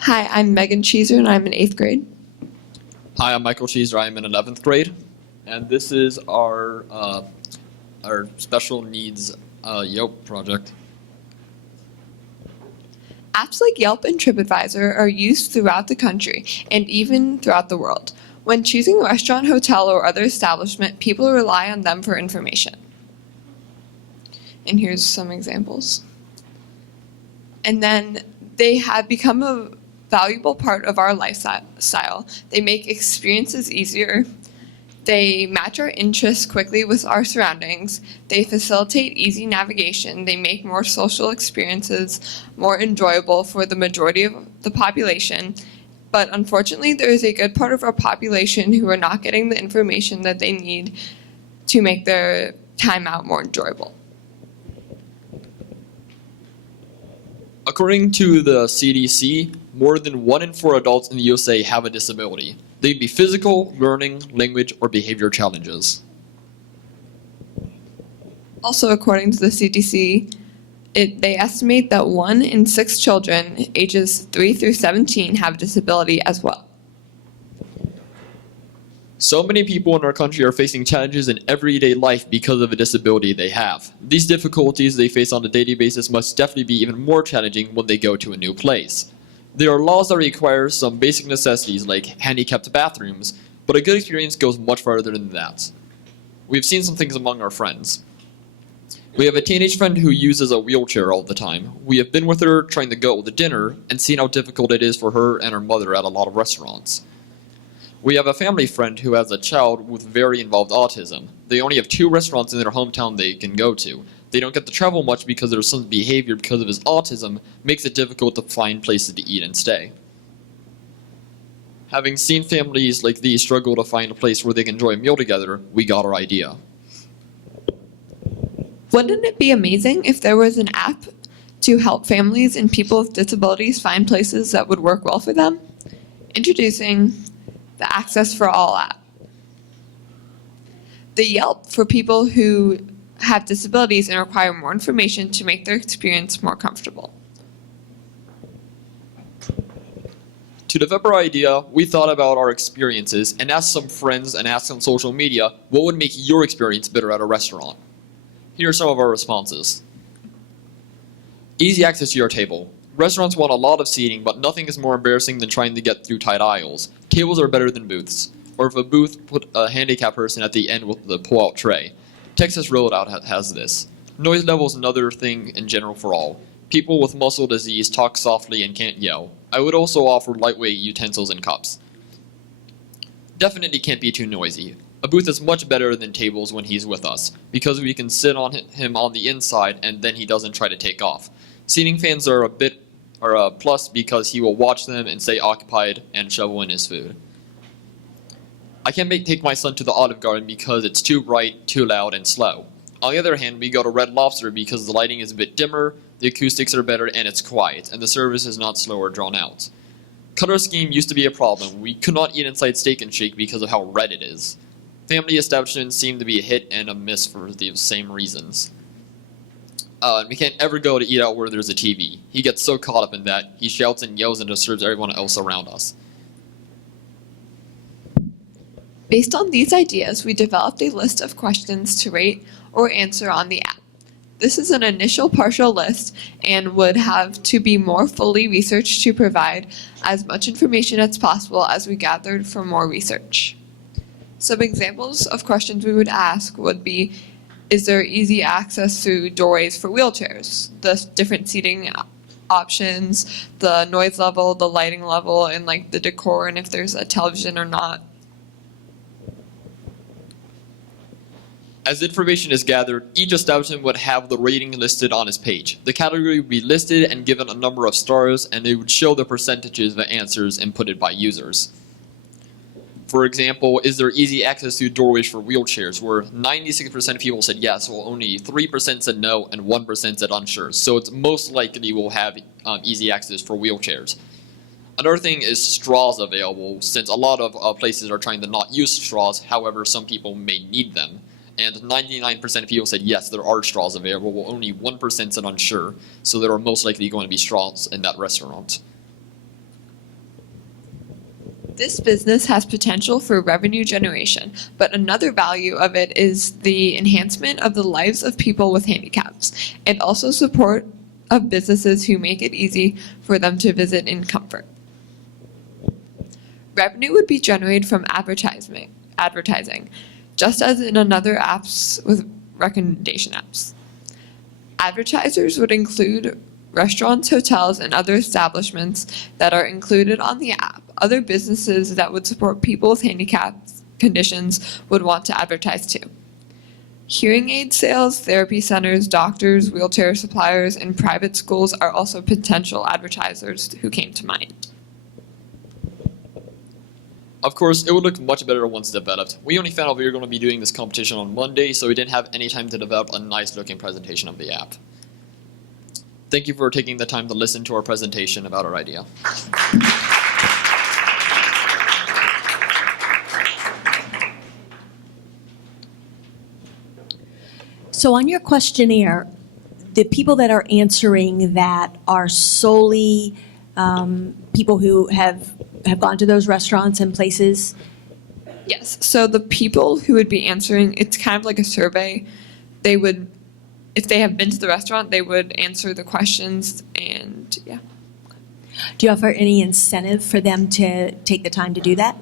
Hi, I'm Megan Cheeser and I'm in 8th grade. Hi, I'm Michael Cheeser. I'm in 11th grade, and this is our special needs Yelp project. Apps like Yelp and TripAdvisor are used throughout the country and even throughout the world. When choosing a restaurant, hotel, or other establishment, people rely on them for information. And here's some examples. And then they have become a valuable part of our lifestyle. They make experiences easier. They match our interests quickly with our surroundings. They facilitate easy navigation. They make more social experiences more enjoyable for the majority of the population. But unfortunately, there is a good part of our population who are not getting the information that they need to make their time out more enjoyable. According to the CDC, more than 1 in 4 adults in the USA have a disability. They can be physical, learning, language, or behavior challenges. Also, according to the CDC, they estimate that 1 in 6 children ages 3 through 17 have a disability as well. So many people in our country are facing challenges in everyday life because of a disability they have. These difficulties they face on a daily basis must definitely be even more challenging when they go to a new place. There are laws that require some basic necessities like handicapped bathrooms, but a good experience goes much farther than that. We've seen some things among our friends. We have a teenage friend who uses a wheelchair all the time. We have been with her trying to go to dinner and seen how difficult it is for her and her mother at a lot of restaurants. We have a family friend who has a child with very involved autism. They only have 2 restaurants in their hometown they can go to. They don't get to travel much because their son's behavior because of his autism makes it difficult to find places to eat and stay. Having seen families like these struggle to find a place where they can enjoy a meal together, we got our idea. Wouldn't it be amazing if there was an app to help families and people with disabilities find places that would work well for them? Introducing the Access for All app. The Yelp for people who have disabilities and require more information to make their experience more comfortable. To develop our idea, we thought about our experiences and asked some friends and asked on social media what would make your experience better at a restaurant. Here are some of our responses. Easy access to your table. Restaurants want a lot of seating, but nothing is more embarrassing than trying to get through tight aisles. Tables are better than booths. Or if a booth, put a handicapped person at the end with the pull-out tray. Texas Rollout has this. Noise level is another thing in general for all. People with muscle disease talk softly and can't yell. I would also offer lightweight utensils and cups. Definitely can't be too noisy. A booth is much better than tables when he's with us, because we can sit on him on the inside and then he doesn't try to take off. Seating fans are a plus because he will watch them and stay occupied and shovel in his food. I can't take my son to the Olive Garden because it's too bright, too loud, and slow. On the other hand, we go to Red Lobster because the lighting is a bit dimmer, the acoustics are better, and it's quiet, and the service is not slow or drawn out. Color scheme used to be a problem. We could not eat inside Steak and Shake because of how red it is. Family establishments seem to be a hit and a miss for the same reasons. We can't ever go to eat out where there's a TV. He gets so caught up in that, he shouts and yells and disturbs everyone else around us. Based on these ideas, we developed a list of questions to rate or answer on the app. This is an initial partial list and would have to be more fully researched to provide as much information as possible as we gathered from more research. Some examples of questions we would ask would be, is there easy access through doorways for wheelchairs? The different seating options, the noise level, the lighting level, and like the decor, and if there's a television or not. As information is gathered, each establishment would have the rating listed on its page. The category would be listed and given a number of stars, and they would show the percentages of answers inputted by users. For example, is there easy access through doorways for wheelchairs, where 96% of people said yes, while only 3% said no, and 1% said unsure. So it's most likely we'll have easy access for wheelchairs. Another thing is straws available, since a lot of places are trying to not use straws, however some people may need them. And 99% of people said yes, there are straws available, while only 1% said unsure, so there are most likely going to be straws in that restaurant. This business has potential for revenue generation, but another value of it is the enhancement of the lives of people with handicaps, and also support of businesses who make it easy for them to visit in comfort. Revenue would be generated from advertising, just as in another apps with recommendation apps. Advertisers would include restaurants, hotels, and other establishments that are included on the app. Other businesses that would support people with handicap conditions would want to advertise too. Hearing aid sales, therapy centers, doctors, wheelchair suppliers, and private schools are also potential advertisers who came to mind. Of course, it would look much better once developed. We only found out we were going to be doing this competition on Monday, so we didn't have any time to develop a nice looking presentation of the app. Thank you for taking the time to listen to our presentation about our idea. So on your questionnaire, the people that are answering that are solely people who have gone to those restaurants and places? Yes, so the people who would be answering, it's kind of like a survey. They would, if they have been to the restaurant, they would answer the questions, and yeah. Do you offer any incentive for them to take the time to do that?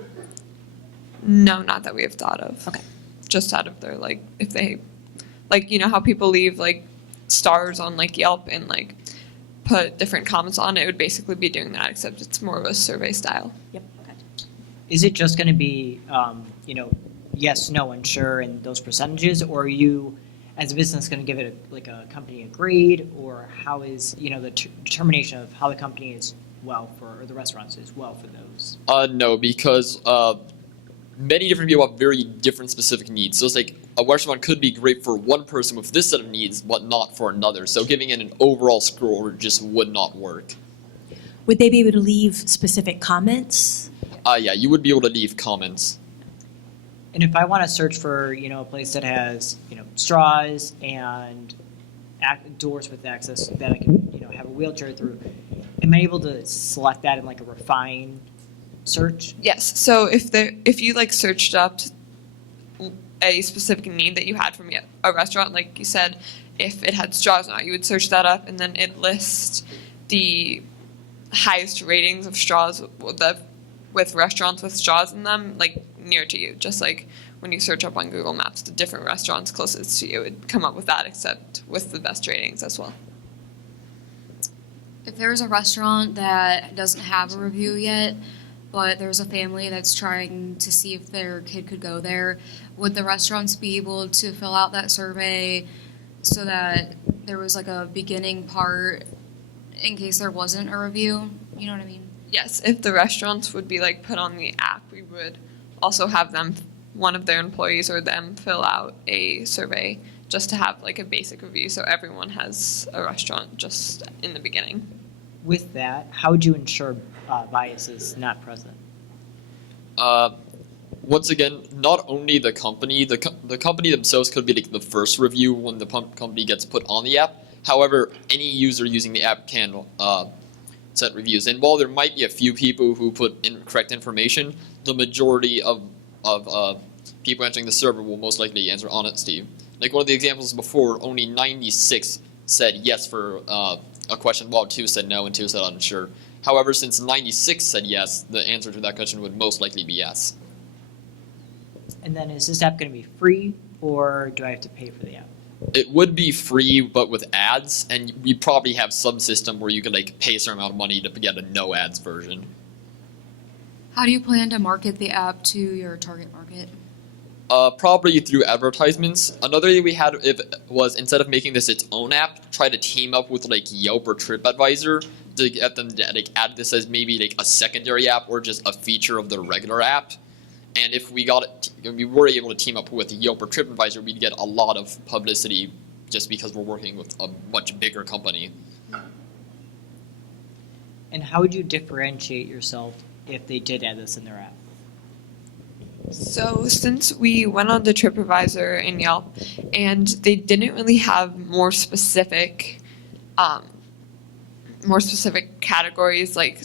No, not that we have thought of. Okay. Just out of their, like, if they, like, you know how people leave, like, stars on, like, Yelp and, like, put different comments on it, would basically be doing that, except it's more of a survey style. Yep. Okay. Is it just going to be, yes, no, and sure, and those percentages, or are you, as a business, going to give it a company a grade, or how is the determination of how the company is well for, or the restaurants is well for those? No, because many different people have very different specific needs. So it's like a restaurant could be great for one person with this set of needs, but not for another. So giving it an overall score just would not work. Would they be able to leave specific comments? Yeah, you would be able to leave comments. And if I want to search for, a place that has, straws and doors with access that I can, have a wheelchair through, am I able to select that in like a refined search? Yes, so if you like searched up a specific need that you had from a restaurant, like you said, if it had straws or not, you would search that up, and then it lists the highest ratings of straws with restaurants with straws in them, like near to you. Just like when you search up on Google Maps, the different restaurants closest to you would come up with that, except with the best ratings as well. If there's a restaurant that doesn't have a review yet, but there's a family that's trying to see if their kid could go there, would the restaurants be able to fill out that survey so that there was like a beginning part in case there wasn't a review? You know what I mean? Yes, if the restaurants would be like put on the app, we would also have them, one of their employees or them, fill out a survey just to have like a basic review, so everyone has a restaurant just in the beginning. With that, how would you ensure bias is not present? Once again, not only the company, the company themselves could be like the first review when the company gets put on the app. However, any user using the app can set reviews. And while there might be a few people who put incorrect information, the majority of of people entering the server will most likely answer honesty. Like one of the examples before, only 96 said yes for a question, while 2 said no and 2 said unsure. However, since 96 said yes, the answer to that question would most likely be yes. And then is this app going to be free, or do I have to pay for the app? It would be free, but with ads, and we probably have some system where you could like pay a certain amount of money to get a no ads version. How do you plan to market the app to your target market? Probably through advertisements. Another thing we had was instead of making this its own app, try to team up with like Yelp or TripAdvisor to get them to like add this as maybe like a secondary app or just a feature of the regular app. And if we were able to team up with Yelp or TripAdvisor, we'd get a lot of publicity just because we're working with a much bigger company. And how would you differentiate yourself if they did add this in their app? So since we went on to TripAdvisor and Yelp, and they didn't really have more specific categories, like,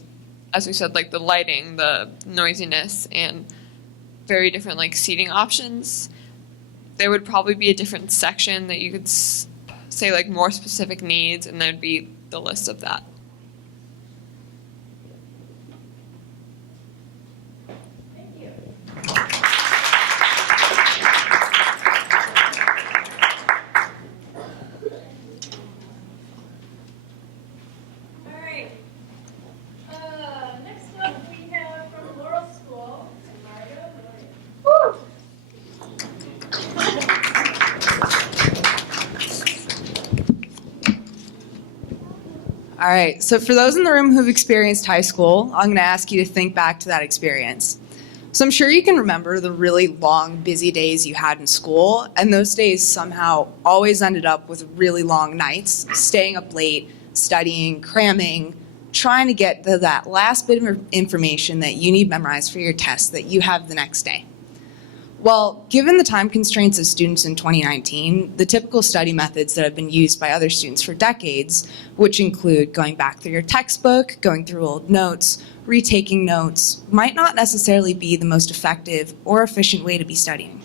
as we said, like the lighting, the noisiness, and very different like seating options, there would probably be a different section that you could say like more specific needs, and there'd be the list of that. All right, so for those in the room who've experienced high school, I'm going to ask you to think back to that experience. So I'm sure you can remember the really long, busy days you had in school, and those days somehow always ended up with really long nights, staying up late, studying, cramming, trying to get that last bit of information that you need memorized for your test that you have the next day. Well, given the time constraints of students in 2019, the typical study methods that have been used by other students for decades, which include going back through your textbook, going through old notes, retaking notes, might not necessarily be the most effective or efficient way to be studying.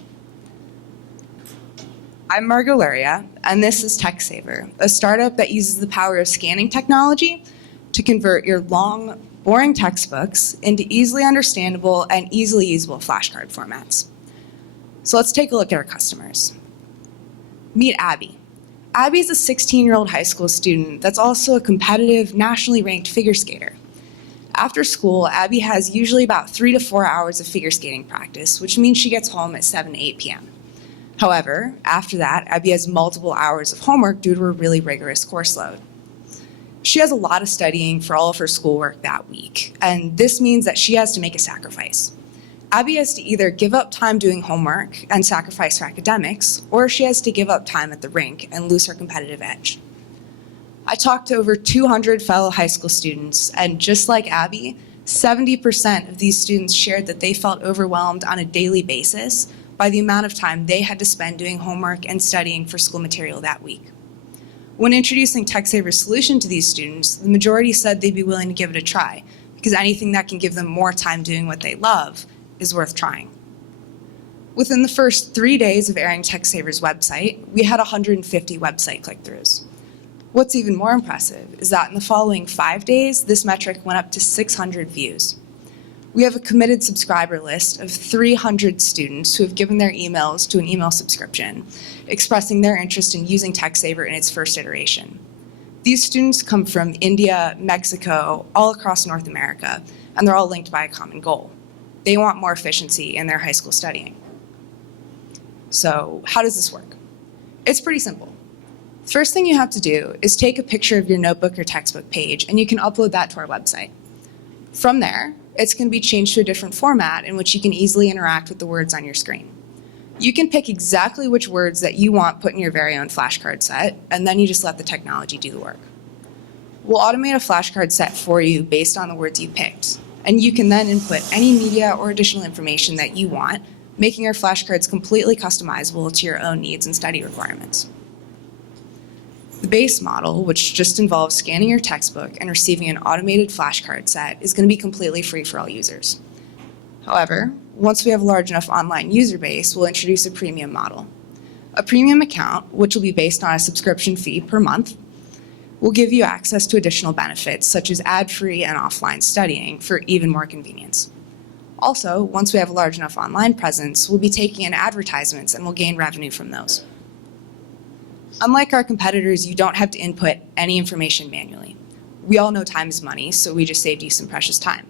I'm Margot Luria, and this is TechSaver, a startup that uses the power of scanning technology to convert your long, boring textbooks into easily understandable and easily usable flashcard formats. So let's take a look at our customers. Meet Abby. Abby is a 16-year-old high school student that's also a competitive, nationally ranked figure skater. After school, Abby has usually about 3 to 4 hours of figure skating practice, which means she gets home at 7 to 8 p.m. However, after that, Abby has multiple hours of homework due to her really rigorous course load. She has a lot of studying for all of her schoolwork that week, and this means that she has to make a sacrifice. Abby has to either give up time doing homework and sacrifice her academics, or she has to give up time at the rink and lose her competitive edge. I talked to over 200 fellow high school students, and just like Abby, 70% of these students shared that they felt overwhelmed on a daily basis by the amount of time they had to spend doing homework and studying for school material that week. When introducing TechSaver's solution to these students, the majority said they'd be willing to give it a try, because anything that can give them more time doing what they love is worth trying. Within the first 3 days of airing TechSaver's website, we had 150 website click-throughs. What's even more impressive is that in the following 5 days, this metric went up to 600 views. We have a committed subscriber list of 300 students who have given their emails to an email subscription, expressing their interest in using TechSaver in its first iteration. These students come from India, Mexico, all across North America, and they're all linked by a common goal. They want more efficiency in their high school studying. So how does this work? It's pretty simple. First thing you have to do is take a picture of your notebook or textbook page, and you can upload that to our website. From there, it's going to be changed to a different format in which you can easily interact with the words on your screen. You can pick exactly which words that you want put in your very own flashcard set, and then you just let the technology do the work. We'll automate a flashcard set for you based on the words you picked, and you can then input any media or additional information that you want, making our flashcards completely customizable to your own needs and study requirements. The base model, which just involves scanning your textbook and receiving an automated flashcard set, is going to be completely free for all users. However, once we have a large enough online user base, we'll introduce a premium model. A premium account, which will be based on a subscription fee per month, will give you access to additional benefits such as ad-free and offline studying for even more convenience. Also, once we have a large enough online presence, we'll be taking in advertisements and we'll gain revenue from those. Unlike our competitors, you don't have to input any information manually. We all know time is money, so we just saved you some precious time.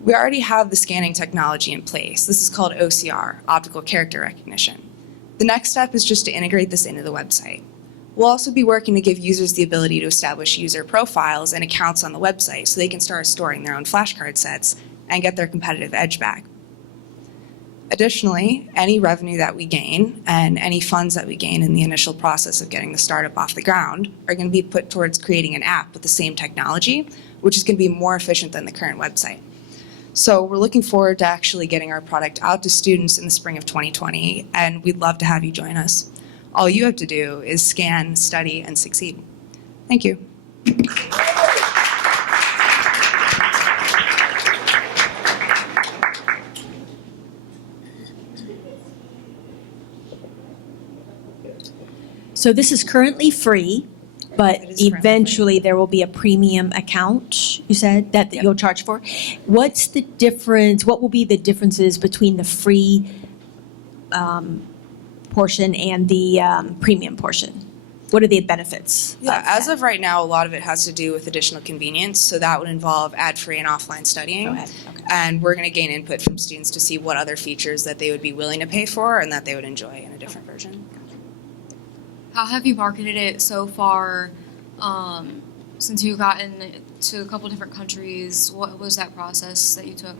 We already have the scanning technology in place. This is called OCR, optical character recognition. The next step is just to integrate this into the website. We'll also be working to give users the ability to establish user profiles and accounts on the website so they can start storing their own flashcard sets and get their competitive edge back. Additionally, any revenue that we gain and any funds that we gain in the initial process of getting the startup off the ground are going to be put towards creating an app with the same technology, which is going to be more efficient than the current website. So we're looking forward to actually getting our product out to students in the spring of 2020, and we'd love to have you join us. All you have to do is scan, study, and succeed. Thank you. So this is currently free, but eventually there will be a premium account, you said, that you'll charge for. What's the difference, what will be the differences between the free portion and the premium portion? What are the benefits? Yeah, as of right now, a lot of it has to do with additional convenience. So that would involve ad-free and offline studying. Okay. And we're going to gain input from students to see what other features that they would be willing to pay for and that they would enjoy in a different version. How have you marketed it so far since you've gotten to a couple different countries? What was that process that you took?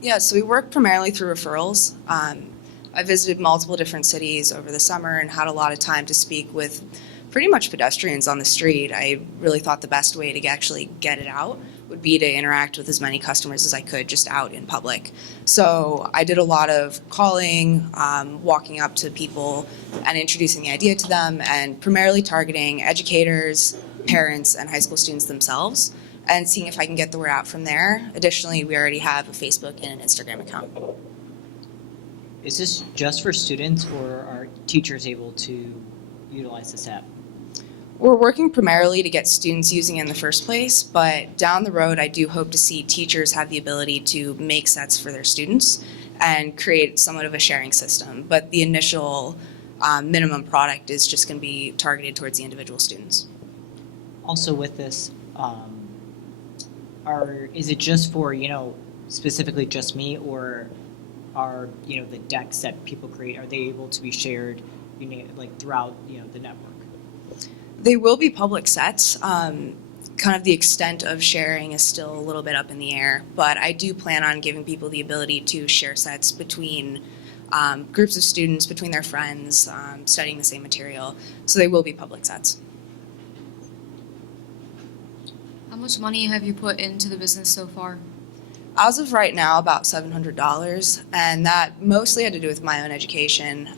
Yeah, so we work primarily through referrals. I visited multiple different cities over the summer and had a lot of time to speak with pretty much pedestrians on the street. I really thought the best way to actually get it out would be to interact with as many customers as I could just out in public. So I did a lot of calling, walking up to people and introducing the idea to them, and primarily targeting educators, parents, and high school students themselves, and seeing if I can get the word out from there. Additionally, we already have a Facebook and an Instagram account. Is this just for students, or are teachers able to utilize this app? We're working primarily to get students using it in the first place, but down the road, I do hope to see teachers have the ability to make sets for their students and create somewhat of a sharing system. But the initial minimum product is just going to be targeted towards the individual students. Also with this, is it just for, specifically just me, or are, the decks that people create, are they able to be shared, throughout, the network? They will be public sets. Kind of the extent of sharing is still a little bit up in the air, but I do plan on giving people the ability to share sets between groups of students, between their friends, studying the same material. So they will be public sets. How much money have you put into the business so far? As of right now, about $700, and that mostly had to do with my own education.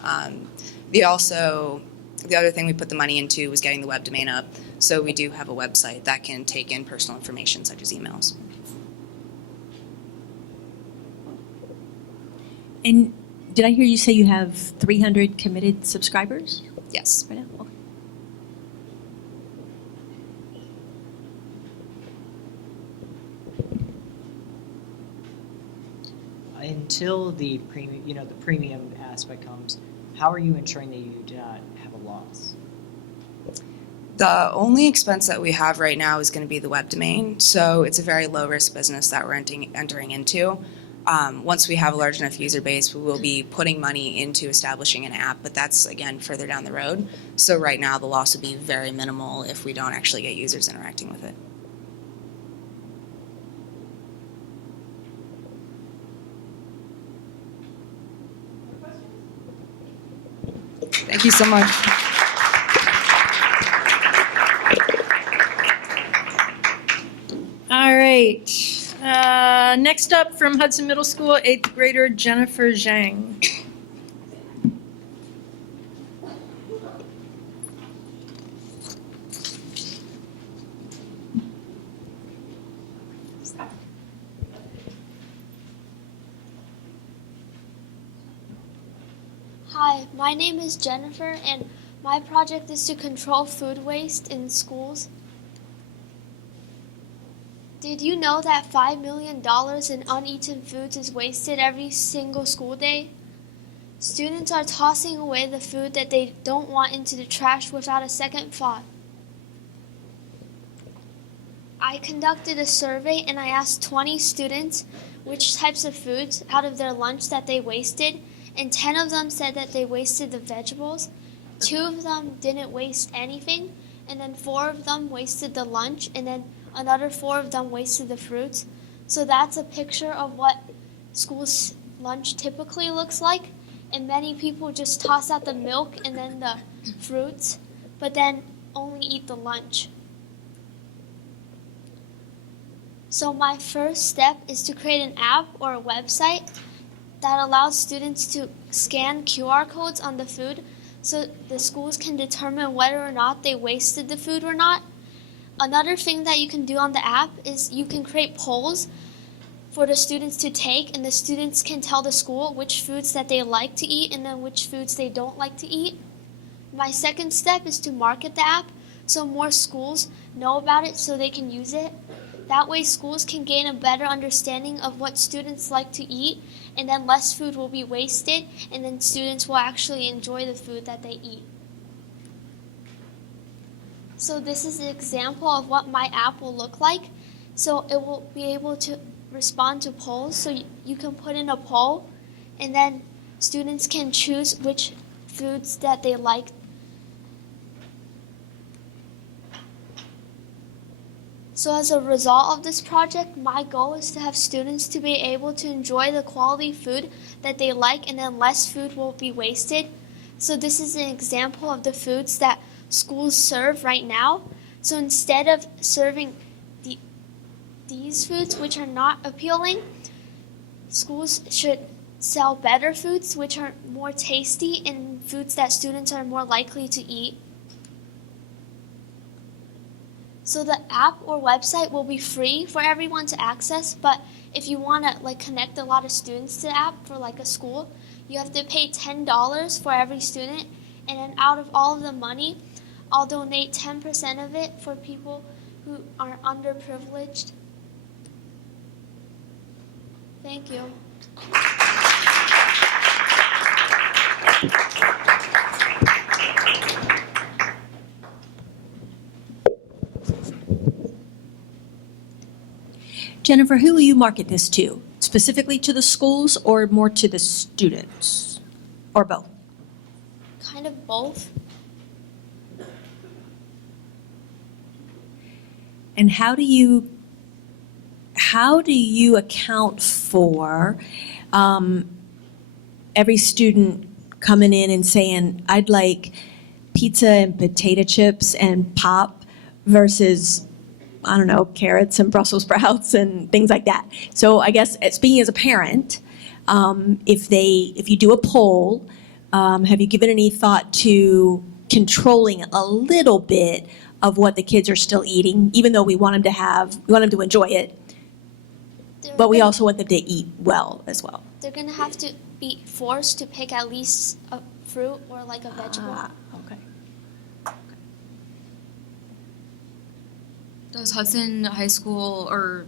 The other thing we put the money into was getting the web domain up, so we do have a website that can take in personal information such as emails. And did I hear you say you have 300 committed subscribers? Yes. Right now? Okay. Until the premium aspect comes, how are you ensuring that you do not have a loss? The only expense that we have right now is going to be the web domain, so it's a very low-risk business that we're entering into. Once we have a large enough user base, we will be putting money into establishing an app, but that's, again, further down the road. So right now, the loss would be very minimal if we don't actually get users interacting with it. Thank you so much. All right. Next up from Hudson Middle School, 8th grader Jennifer Zhang. Hi, my name is Jennifer, and my project is to control food waste in schools. Did you know that $5 million in uneaten foods is wasted every single school day? Students are tossing away the food that they don't want into the trash without a second thought. I conducted a survey and I asked 20 students which types of foods out of their lunch that they wasted, and 10 of them said that they wasted the vegetables, 2 of them didn't waste anything, and then 4 of them wasted the lunch, and then another 4 of them wasted the fruits. So that's a picture of what school's lunch typically looks like, and many people just toss out the milk and then the fruits, but then only eat the lunch. So my first step is to create an app or a website that allows students to scan QR codes on the food so the schools can determine whether or not they wasted the food or not. Another thing that you can do on the app is you can create polls for the students to take, and the students can tell the school which foods that they like to eat and then which foods they don't like to eat. My second step is to market the app so more schools know about it so they can use it. That way schools can gain a better understanding of what students like to eat, and then less food will be wasted, and then students will actually enjoy the food that they eat. So this is an example of what my app will look like. So it will be able to respond to polls. So you can put in a poll, and then students can choose which foods that they like. So as a result of this project, my goal is to have students to be able to enjoy the quality food that they like, and then less food will be wasted. So this is an example of the foods that schools serve right now. So instead of serving these foods, which are not appealing, schools should sell better foods, which are more tasty and foods that students are more likely to eat. So the app or website will be free for everyone to access, but if you want to connect a lot of students to the app for a school, you have to pay $10 for every student, and then out of all of the money, I'll donate 10% of it for people who are underprivileged. Thank you. Jennifer, who will you market this to? Specifically to the schools or more to the students? Or both? Kind of both. And how do you account for every student coming in and saying, I'd like pizza and potato chips and pop versus, I don't know, carrots and Brussels sprouts and things like that? So I guess speaking as a parent, if you do a poll, have you given any thought to controlling a little bit of what the kids are still eating, even though we want them to enjoy it, but we also want them to eat well as well? They're going to have to be forced to pick at least a fruit or a vegetable. Okay. Does Hudson High School or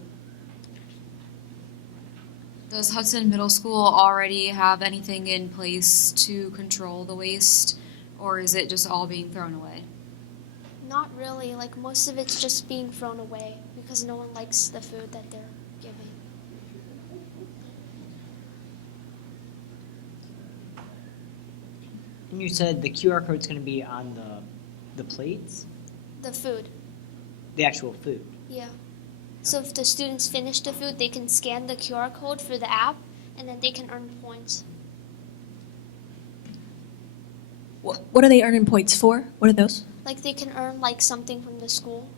does Hudson Middle School already have anything in place to control the waste, or is it just all being thrown away? Not really. Most of it's just being thrown away because no one likes the food that they're giving. And you said the QR code's going to be on the plates? The food. The actual food? Yeah. So if the students finish the food, they can scan the QR code for the app, and then they can earn points. What are they earning points for? What are those? They can earn something from the school,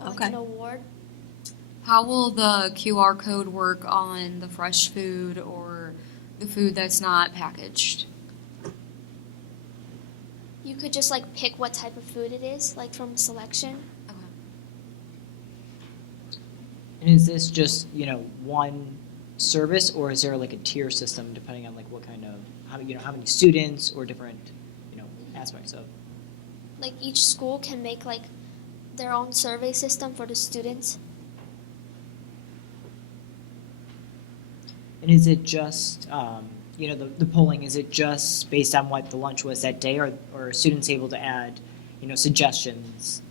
or an award. How will the QR code work on the fresh food or the food that's not packaged? You could just pick what type of food it is, from selection. And is this just, one service, or is there a tier system depending on what kind of, how many students or different, aspects of. Like each school can make like their own survey system for the students. And is it just, the polling, is it just based on what the lunch was that day, or are students able to add, suggestions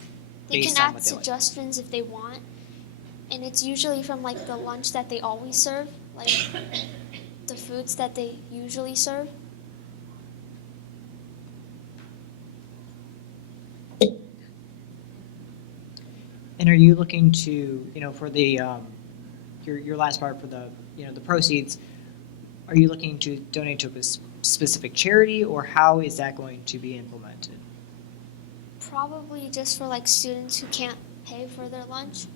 They based can on add what they like? suggestions if they want, and it's usually from like the lunch that they always serve, like the foods that they usually serve. And are you looking to, for the, your last part for the, the proceeds, are you looking to donate to a specific charity, or how is that going to be implemented? Probably just for like students who can't pay for their lunch.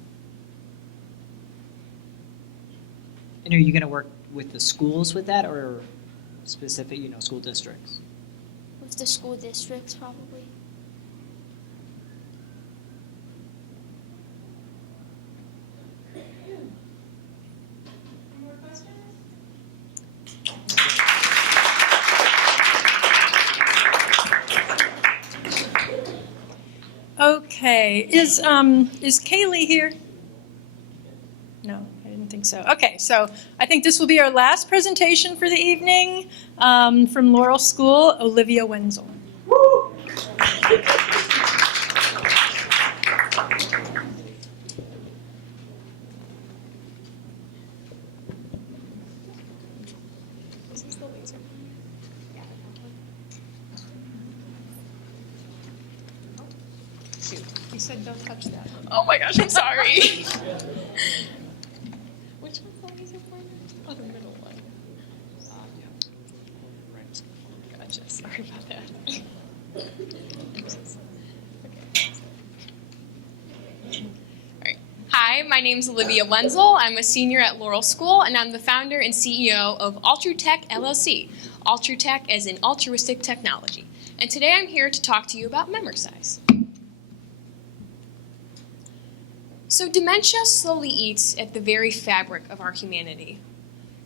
And are you going to work with the schools with that, or specific, school districts? With the school districts, probably. Okay, is Kaylee here? No, I didn't think so. Okay, so I think this will be our last presentation for the evening from Laurel School, Olivia Wenzel. You said don't touch that. Oh my gosh, I'm sorry. Which one's the laser pointer? Oh, the middle one. Gotcha, sorry about that. Alright. Hi, my name's Olivia Wenzel. I'm a senior at Laurel School, and I'm the founder and CEO of Ultratech LLC. Ultratech as in altruistic technology. And today I'm here to talk to you about Memorsize. So dementia slowly eats at the very fabric of our humanity.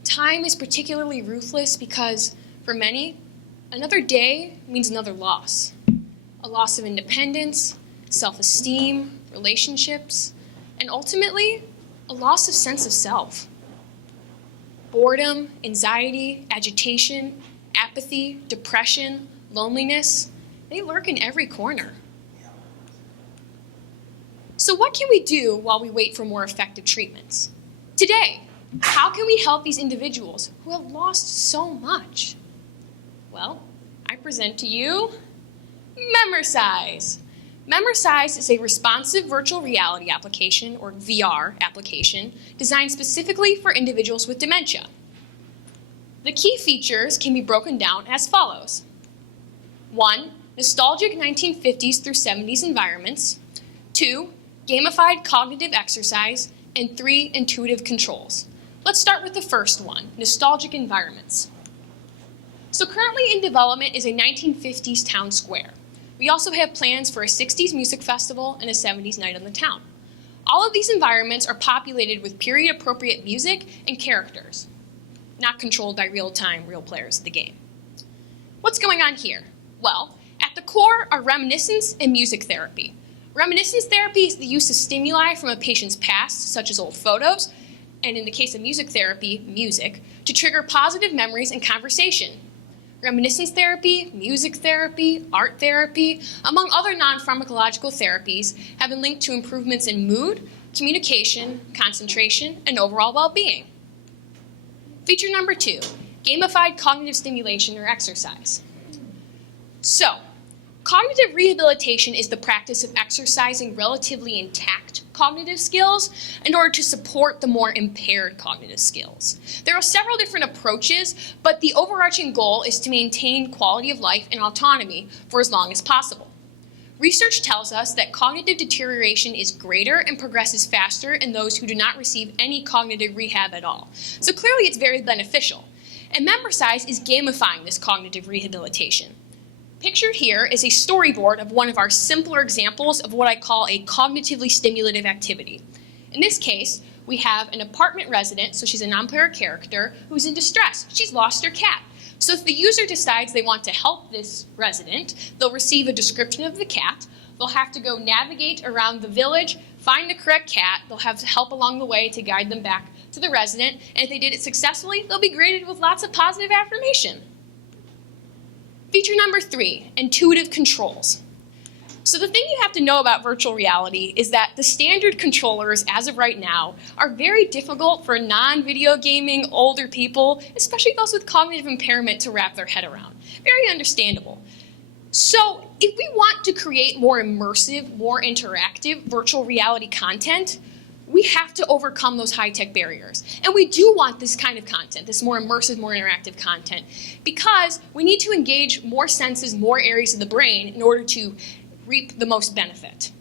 Time is particularly ruthless because, for many, another day means another loss. A loss of independence, self-esteem, relationships, and ultimately, a loss of sense of self. Boredom, anxiety, agitation, apathy, depression, loneliness, they lurk in every corner. So what can we do while we wait for more effective treatments? Today, how can we help these individuals who have lost so much? Well, I present to you Memorsize. Memorsize is a responsive virtual reality application, or VR application, designed specifically for individuals with dementia. The key features can be broken down as follows. 1. Nostalgic 1950s through 70s environments. 2. Gamified cognitive exercise. And 3. Intuitive controls. Let's start with the first one, nostalgic environments. So currently in development is a 1950s town square. We also have plans for a 60s music festival and a 70s night on the town. All of these environments are populated with period-appropriate music and characters, not controlled by real-time, real players of the game. What's going on here? Well, at the core are reminiscence and music therapy. Reminiscence therapy is the use of stimuli from a patient's past, such as old photos, and in the case of music therapy, music, to trigger positive memories and conversation. Reminiscence therapy, music therapy, art therapy, among other non-pharmacological therapies, have been linked to improvements in mood, communication, concentration, and overall well-being. Feature number 2, gamified cognitive stimulation or exercise. So, cognitive rehabilitation is the practice of exercising relatively intact cognitive skills in order to support the more impaired cognitive skills. There are several different approaches, but the overarching goal is to maintain quality of life and autonomy for as long as possible. Research tells us that cognitive deterioration is greater and progresses faster in those who do not receive any cognitive rehab at all. So clearly it's very beneficial. And Memorsize is gamifying this cognitive rehabilitation. Pictured here is a storyboard of one of our simpler examples of what I call a cognitively stimulative activity. In this case, we have an apartment resident, so she's a non-player character, who's in distress. She's lost her cat. So if the user decides they want to help this resident, they'll receive a description of the cat. They'll have to go navigate around the village, find the correct cat. They'll have help along the way to guide them back to the resident. And if they did it successfully, they'll be graded with lots of positive affirmation. Feature number 3, intuitive controls. So the thing you have to know about virtual reality is that the standard controllers, as of right now, are very difficult for non-video gaming older people, especially those with cognitive impairment, to wrap their head around. Very understandable. So if we want to create more immersive, more interactive virtual reality content, we have to overcome those high-tech barriers. And we do want this kind of content, this more immersive, more interactive content, because we need to engage more senses, more areas of the brain in order to reap the most benefit.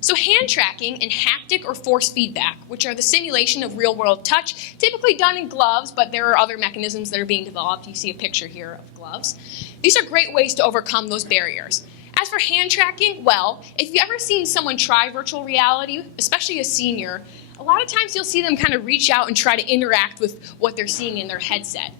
So hand tracking and haptic or force feedback, which are the simulation of real-world touch, typically done in gloves, but there are other mechanisms that are being developed. You see a picture here of gloves. These are great ways to overcome those barriers. As for hand tracking, well, if you've ever seen someone try virtual reality, especially a senior, a lot of times you'll see them kind of reach out and try to interact with what they're seeing in their headset.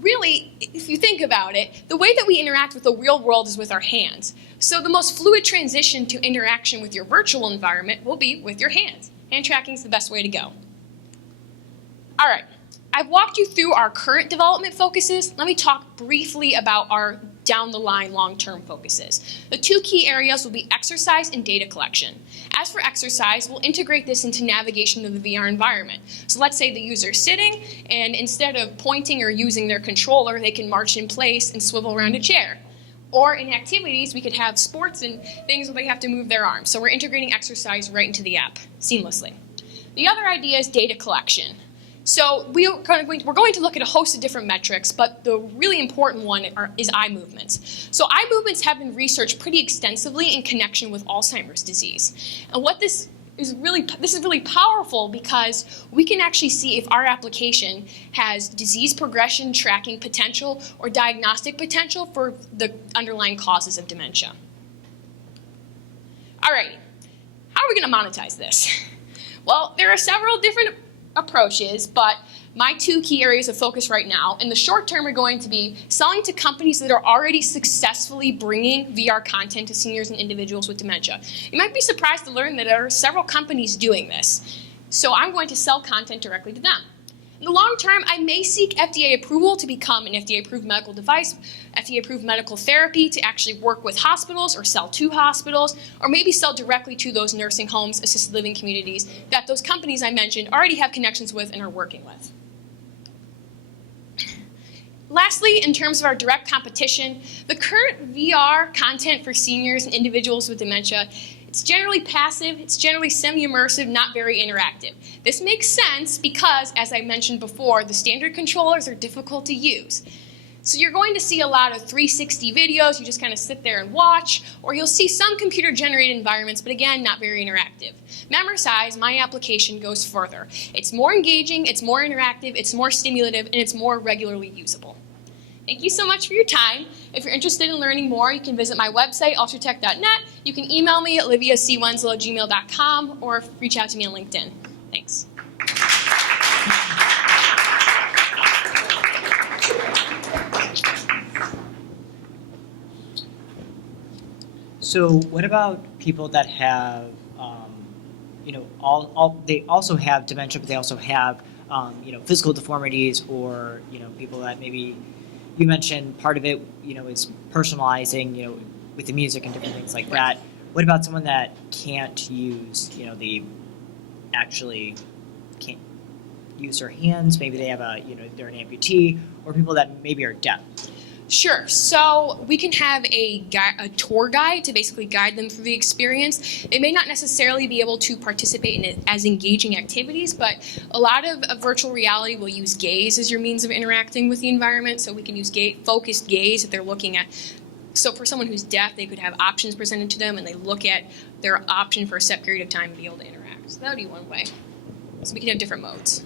Really, if you think about it, the way that we interact with the real world is with our hands. So the most fluid transition to interaction with your virtual environment will be with your hands. Hand tracking is the best way to go. All right, I've walked you through our current development focuses. Let me talk briefly about our down the line long-term focuses. The 2 key areas will be exercise and data collection. As for exercise, we'll integrate this into navigation of the VR environment. So let's say the user's sitting, and instead of pointing or using their controller, they can march in place and swivel around a chair. Or in activities, we could have sports and things where they have to move their arms. So we're integrating exercise right into the app seamlessly. The other idea is data collection. So we're going to look at a host of different metrics, but the really important one is eye movements. So eye movements have been researched pretty extensively in connection with Alzheimer's disease. And what this is really powerful because we can actually see if our application has disease progression tracking potential or diagnostic potential for the underlying causes of dementia. All right, how are we going to monetize this? Well, there are several different approaches, but my 2 key areas of focus right now, in the short term, are going to be selling to companies that are already successfully bringing VR content to seniors and individuals with dementia. You might be surprised to learn that there are several companies doing this. So I'm going to sell content directly to them. In the long term, I may seek FDA approval to become an FDA-approved medical device, FDA-approved medical therapy to actually work with hospitals or sell to hospitals, or maybe sell directly to those nursing homes, assisted living communities that those companies I mentioned already have connections with and are working with. Lastly, in terms of our direct competition, the current VR content for seniors and individuals with dementia, it's generally passive, it's generally semi-immersive, not very interactive. This makes sense because, as I mentioned before, the standard controllers are difficult to use. So you're going to see a lot of 360 videos, you just kind of sit there and watch, or you'll see some computer-generated environments, but again, not very interactive. Membersize, my application, goes further. It's more engaging, it's more interactive, it's more stimulative, and it's more regularly usable. Thank you so much for your time. If you're interested in learning more, you can visit my website, ultratech.net. You can email me at liviacwenzel@gmail.com or reach out to me on LinkedIn. Thanks. So what about people that have, they also have dementia, but they also have, physical deformities, or, people that maybe, you mentioned part of it, is personalizing, with the music and different things like that. What about someone that can't use, they actually can't use their hands? Maybe they have they're an amputee, or people that maybe are deaf. Sure. So we can have a tour guide to basically guide them through the experience. They may not necessarily be able to participate in it as engaging activities, but a lot of virtual reality will use gaze as your means of interacting with the environment. So we can use focused gaze if they're looking at. So for someone who's deaf, they could have options presented to them, and they look at their option for a set period of time to be able to interact. So that would be one way. So we can have different modes.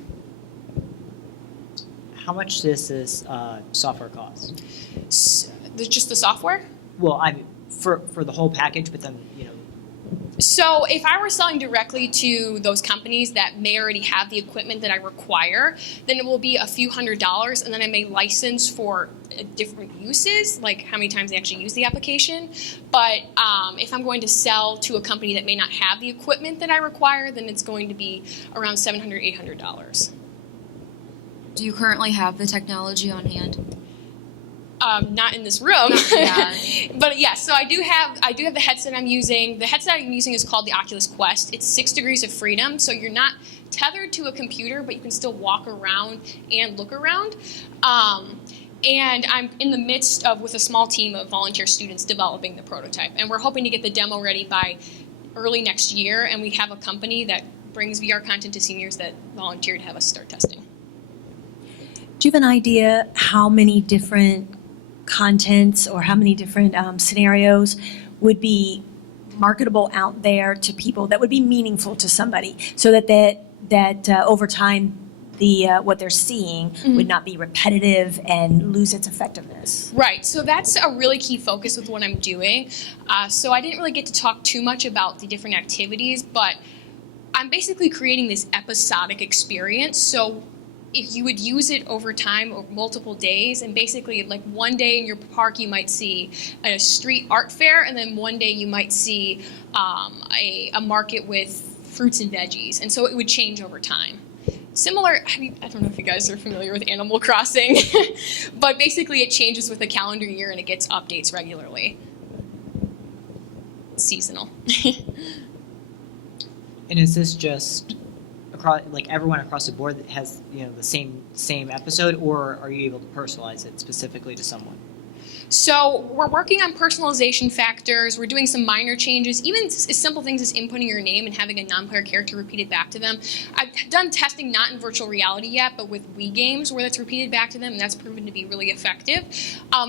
How much does this software cost? Just the software? Well, for the whole package, but then So if I were selling directly to those companies that may already have the equipment that I require, then it will be a few $100s, and then I may license for different uses, like how many times they actually use the application. But if I'm going to sell to a company that may not have the equipment that I require, then it's going to be around $700, $800. Do you currently have the technology on hand? Not in this room, Yeah. but yes. So I do have the headset I'm using. The headset I'm using is called the Oculus Quest. It's 6 degrees of freedom, so you're not tethered to a computer, but you can still walk around and look around. And I'm in the midst of, with a small team of volunteer students, developing the prototype, and we're hoping to get the demo ready by early next year. And we have a company that brings VR content to seniors that volunteered to have us start testing. Do you have an idea how many different contents or how many different scenarios would be marketable out there to people that would be meaningful to somebody, so that over time the what they're seeing would not be repetitive and lose its effectiveness? Right, so that's a really key focus with what I'm doing. So I didn't really get to talk too much about the different activities, but I'm basically creating this episodic experience. So if you would use it over time, over multiple days, and basically like one day in your park you might see a street art fair, and then one day you might see a market with fruits and veggies, and so it would change over time. Similar, I don't know if you guys are familiar with Animal Crossing, but basically it changes with the calendar year and it gets updates regularly. It's seasonal. And is this just across, like everyone across the board that has, you know, the same episode, or are you able to personalize it specifically to someone? So we're working on personalization factors. We're doing some minor changes, even as simple things as inputting your name and having a non-player character repeated back to them. I've done testing not in virtual reality yet, but with Wii games where that's repeated back to them, and that's proven to be really effective.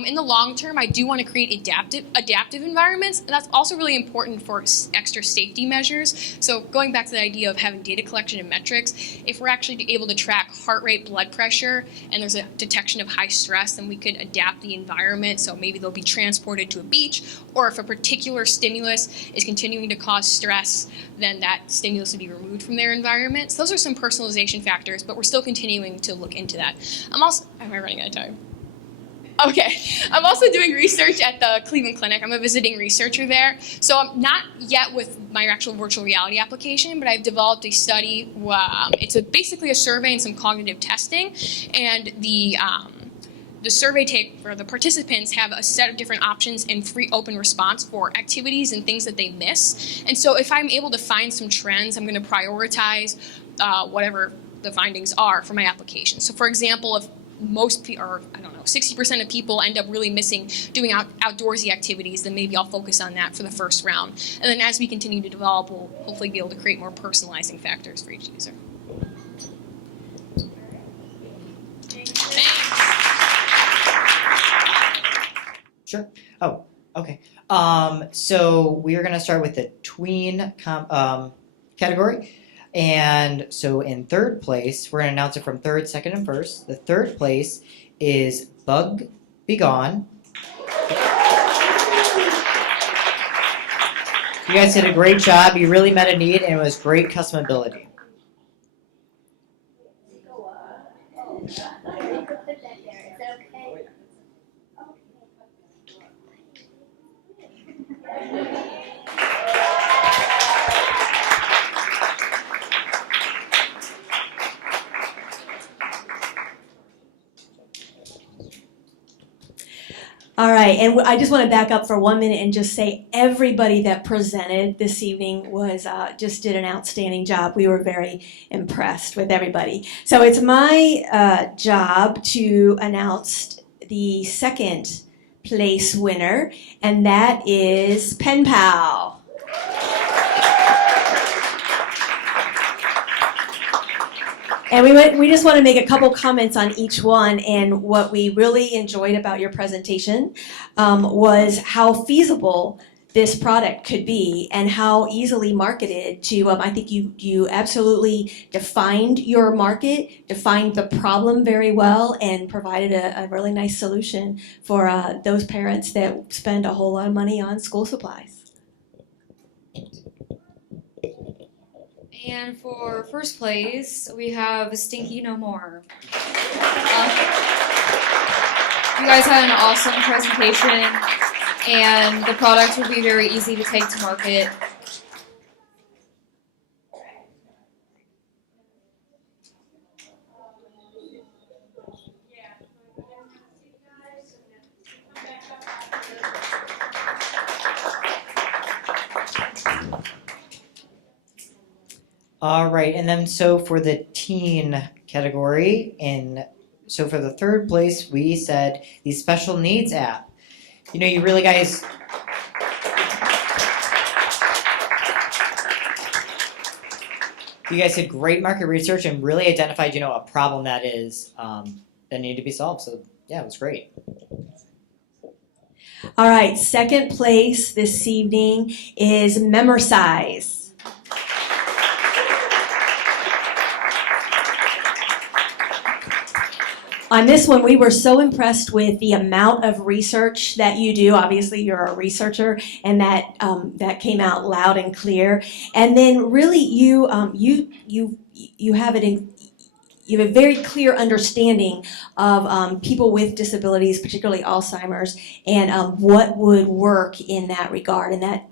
In the long term, I do want to create adaptive environments, and that's also really important for extra safety measures. So going back to the idea of having data collection and metrics, if we're actually able to track heart rate, blood pressure, and there's a detection of high stress, then we could adapt the environment. So maybe they'll be transported to a beach, or if a particular stimulus is continuing to cause stress, then that stimulus would be removed from their environment. So those are some personalization factors, but we're still continuing to look into that. Am I running out of time? Okay. I'm also doing research at the Cleveland Clinic. I'm a visiting researcher there. So I'm not yet with my actual virtual reality application, but I've developed a study. It's basically a survey and some cognitive testing, and the survey tape, or the participants have a set of different options and free open response for activities and things that they miss. And so if I'm able to find some trends, I'm going to prioritize whatever the findings are for my application. So for example, if most people, or I don't know, 60% of people end up really missing doing outdoorsy activities, then maybe I'll focus on that for the first round. And then as we continue to develop, we'll hopefully be able to create more personalizing factors for each user. Sure. Oh, okay. So we are going to start with the tween category. And so in third place, we're going to announce it from third, second, and first. The third place is Bug Be Gone. You guys did a great job. You really met a need, and it was great customability. All right, and I just want to back up for 1 minute and just say everybody that presented this evening was just did an outstanding job. We were very impressed with everybody. So it's my job to announce the second place winner, and that is Pen Pal. And we just want to make a couple comments on each one, and what we really enjoyed about your presentation was how feasible this product could be and how easily marketed to, I think you absolutely defined your market, defined the problem very well, and provided a really nice solution for those parents that spend a whole lot of money on school supplies. And for first place, we have Stinky No More. You guys had an awesome presentation, and the product will be very easy to take to market. All right, and then so for the teen category, so for the third place, we said the special needs app. You know, you really guys, you guys did great market research and really identified, a problem that needed to be solved. So yeah, it was great. All right, second place this evening is Memorsize. On this one, we were so impressed with the amount of research that you do. Obviously, you're a researcher, and that came out loud and clear. And then, really, you have you have a very clear understanding of people with disabilities, particularly Alzheimer's, and what would work in that regard. And that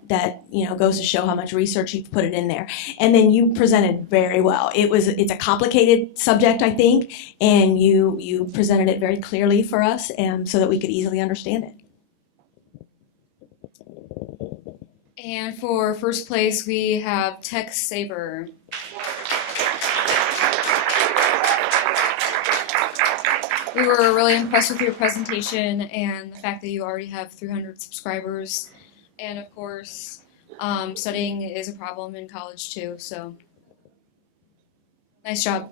goes to show how much research you've put it in there. And then you presented very well. It's a complicated subject, I think, and you presented it very clearly for us, and so that we could easily understand it. And for first place, we have Tech Saver. We were really impressed with your presentation and the fact that you already have 300 subscribers. And of course, studying is a problem in college too, so nice job.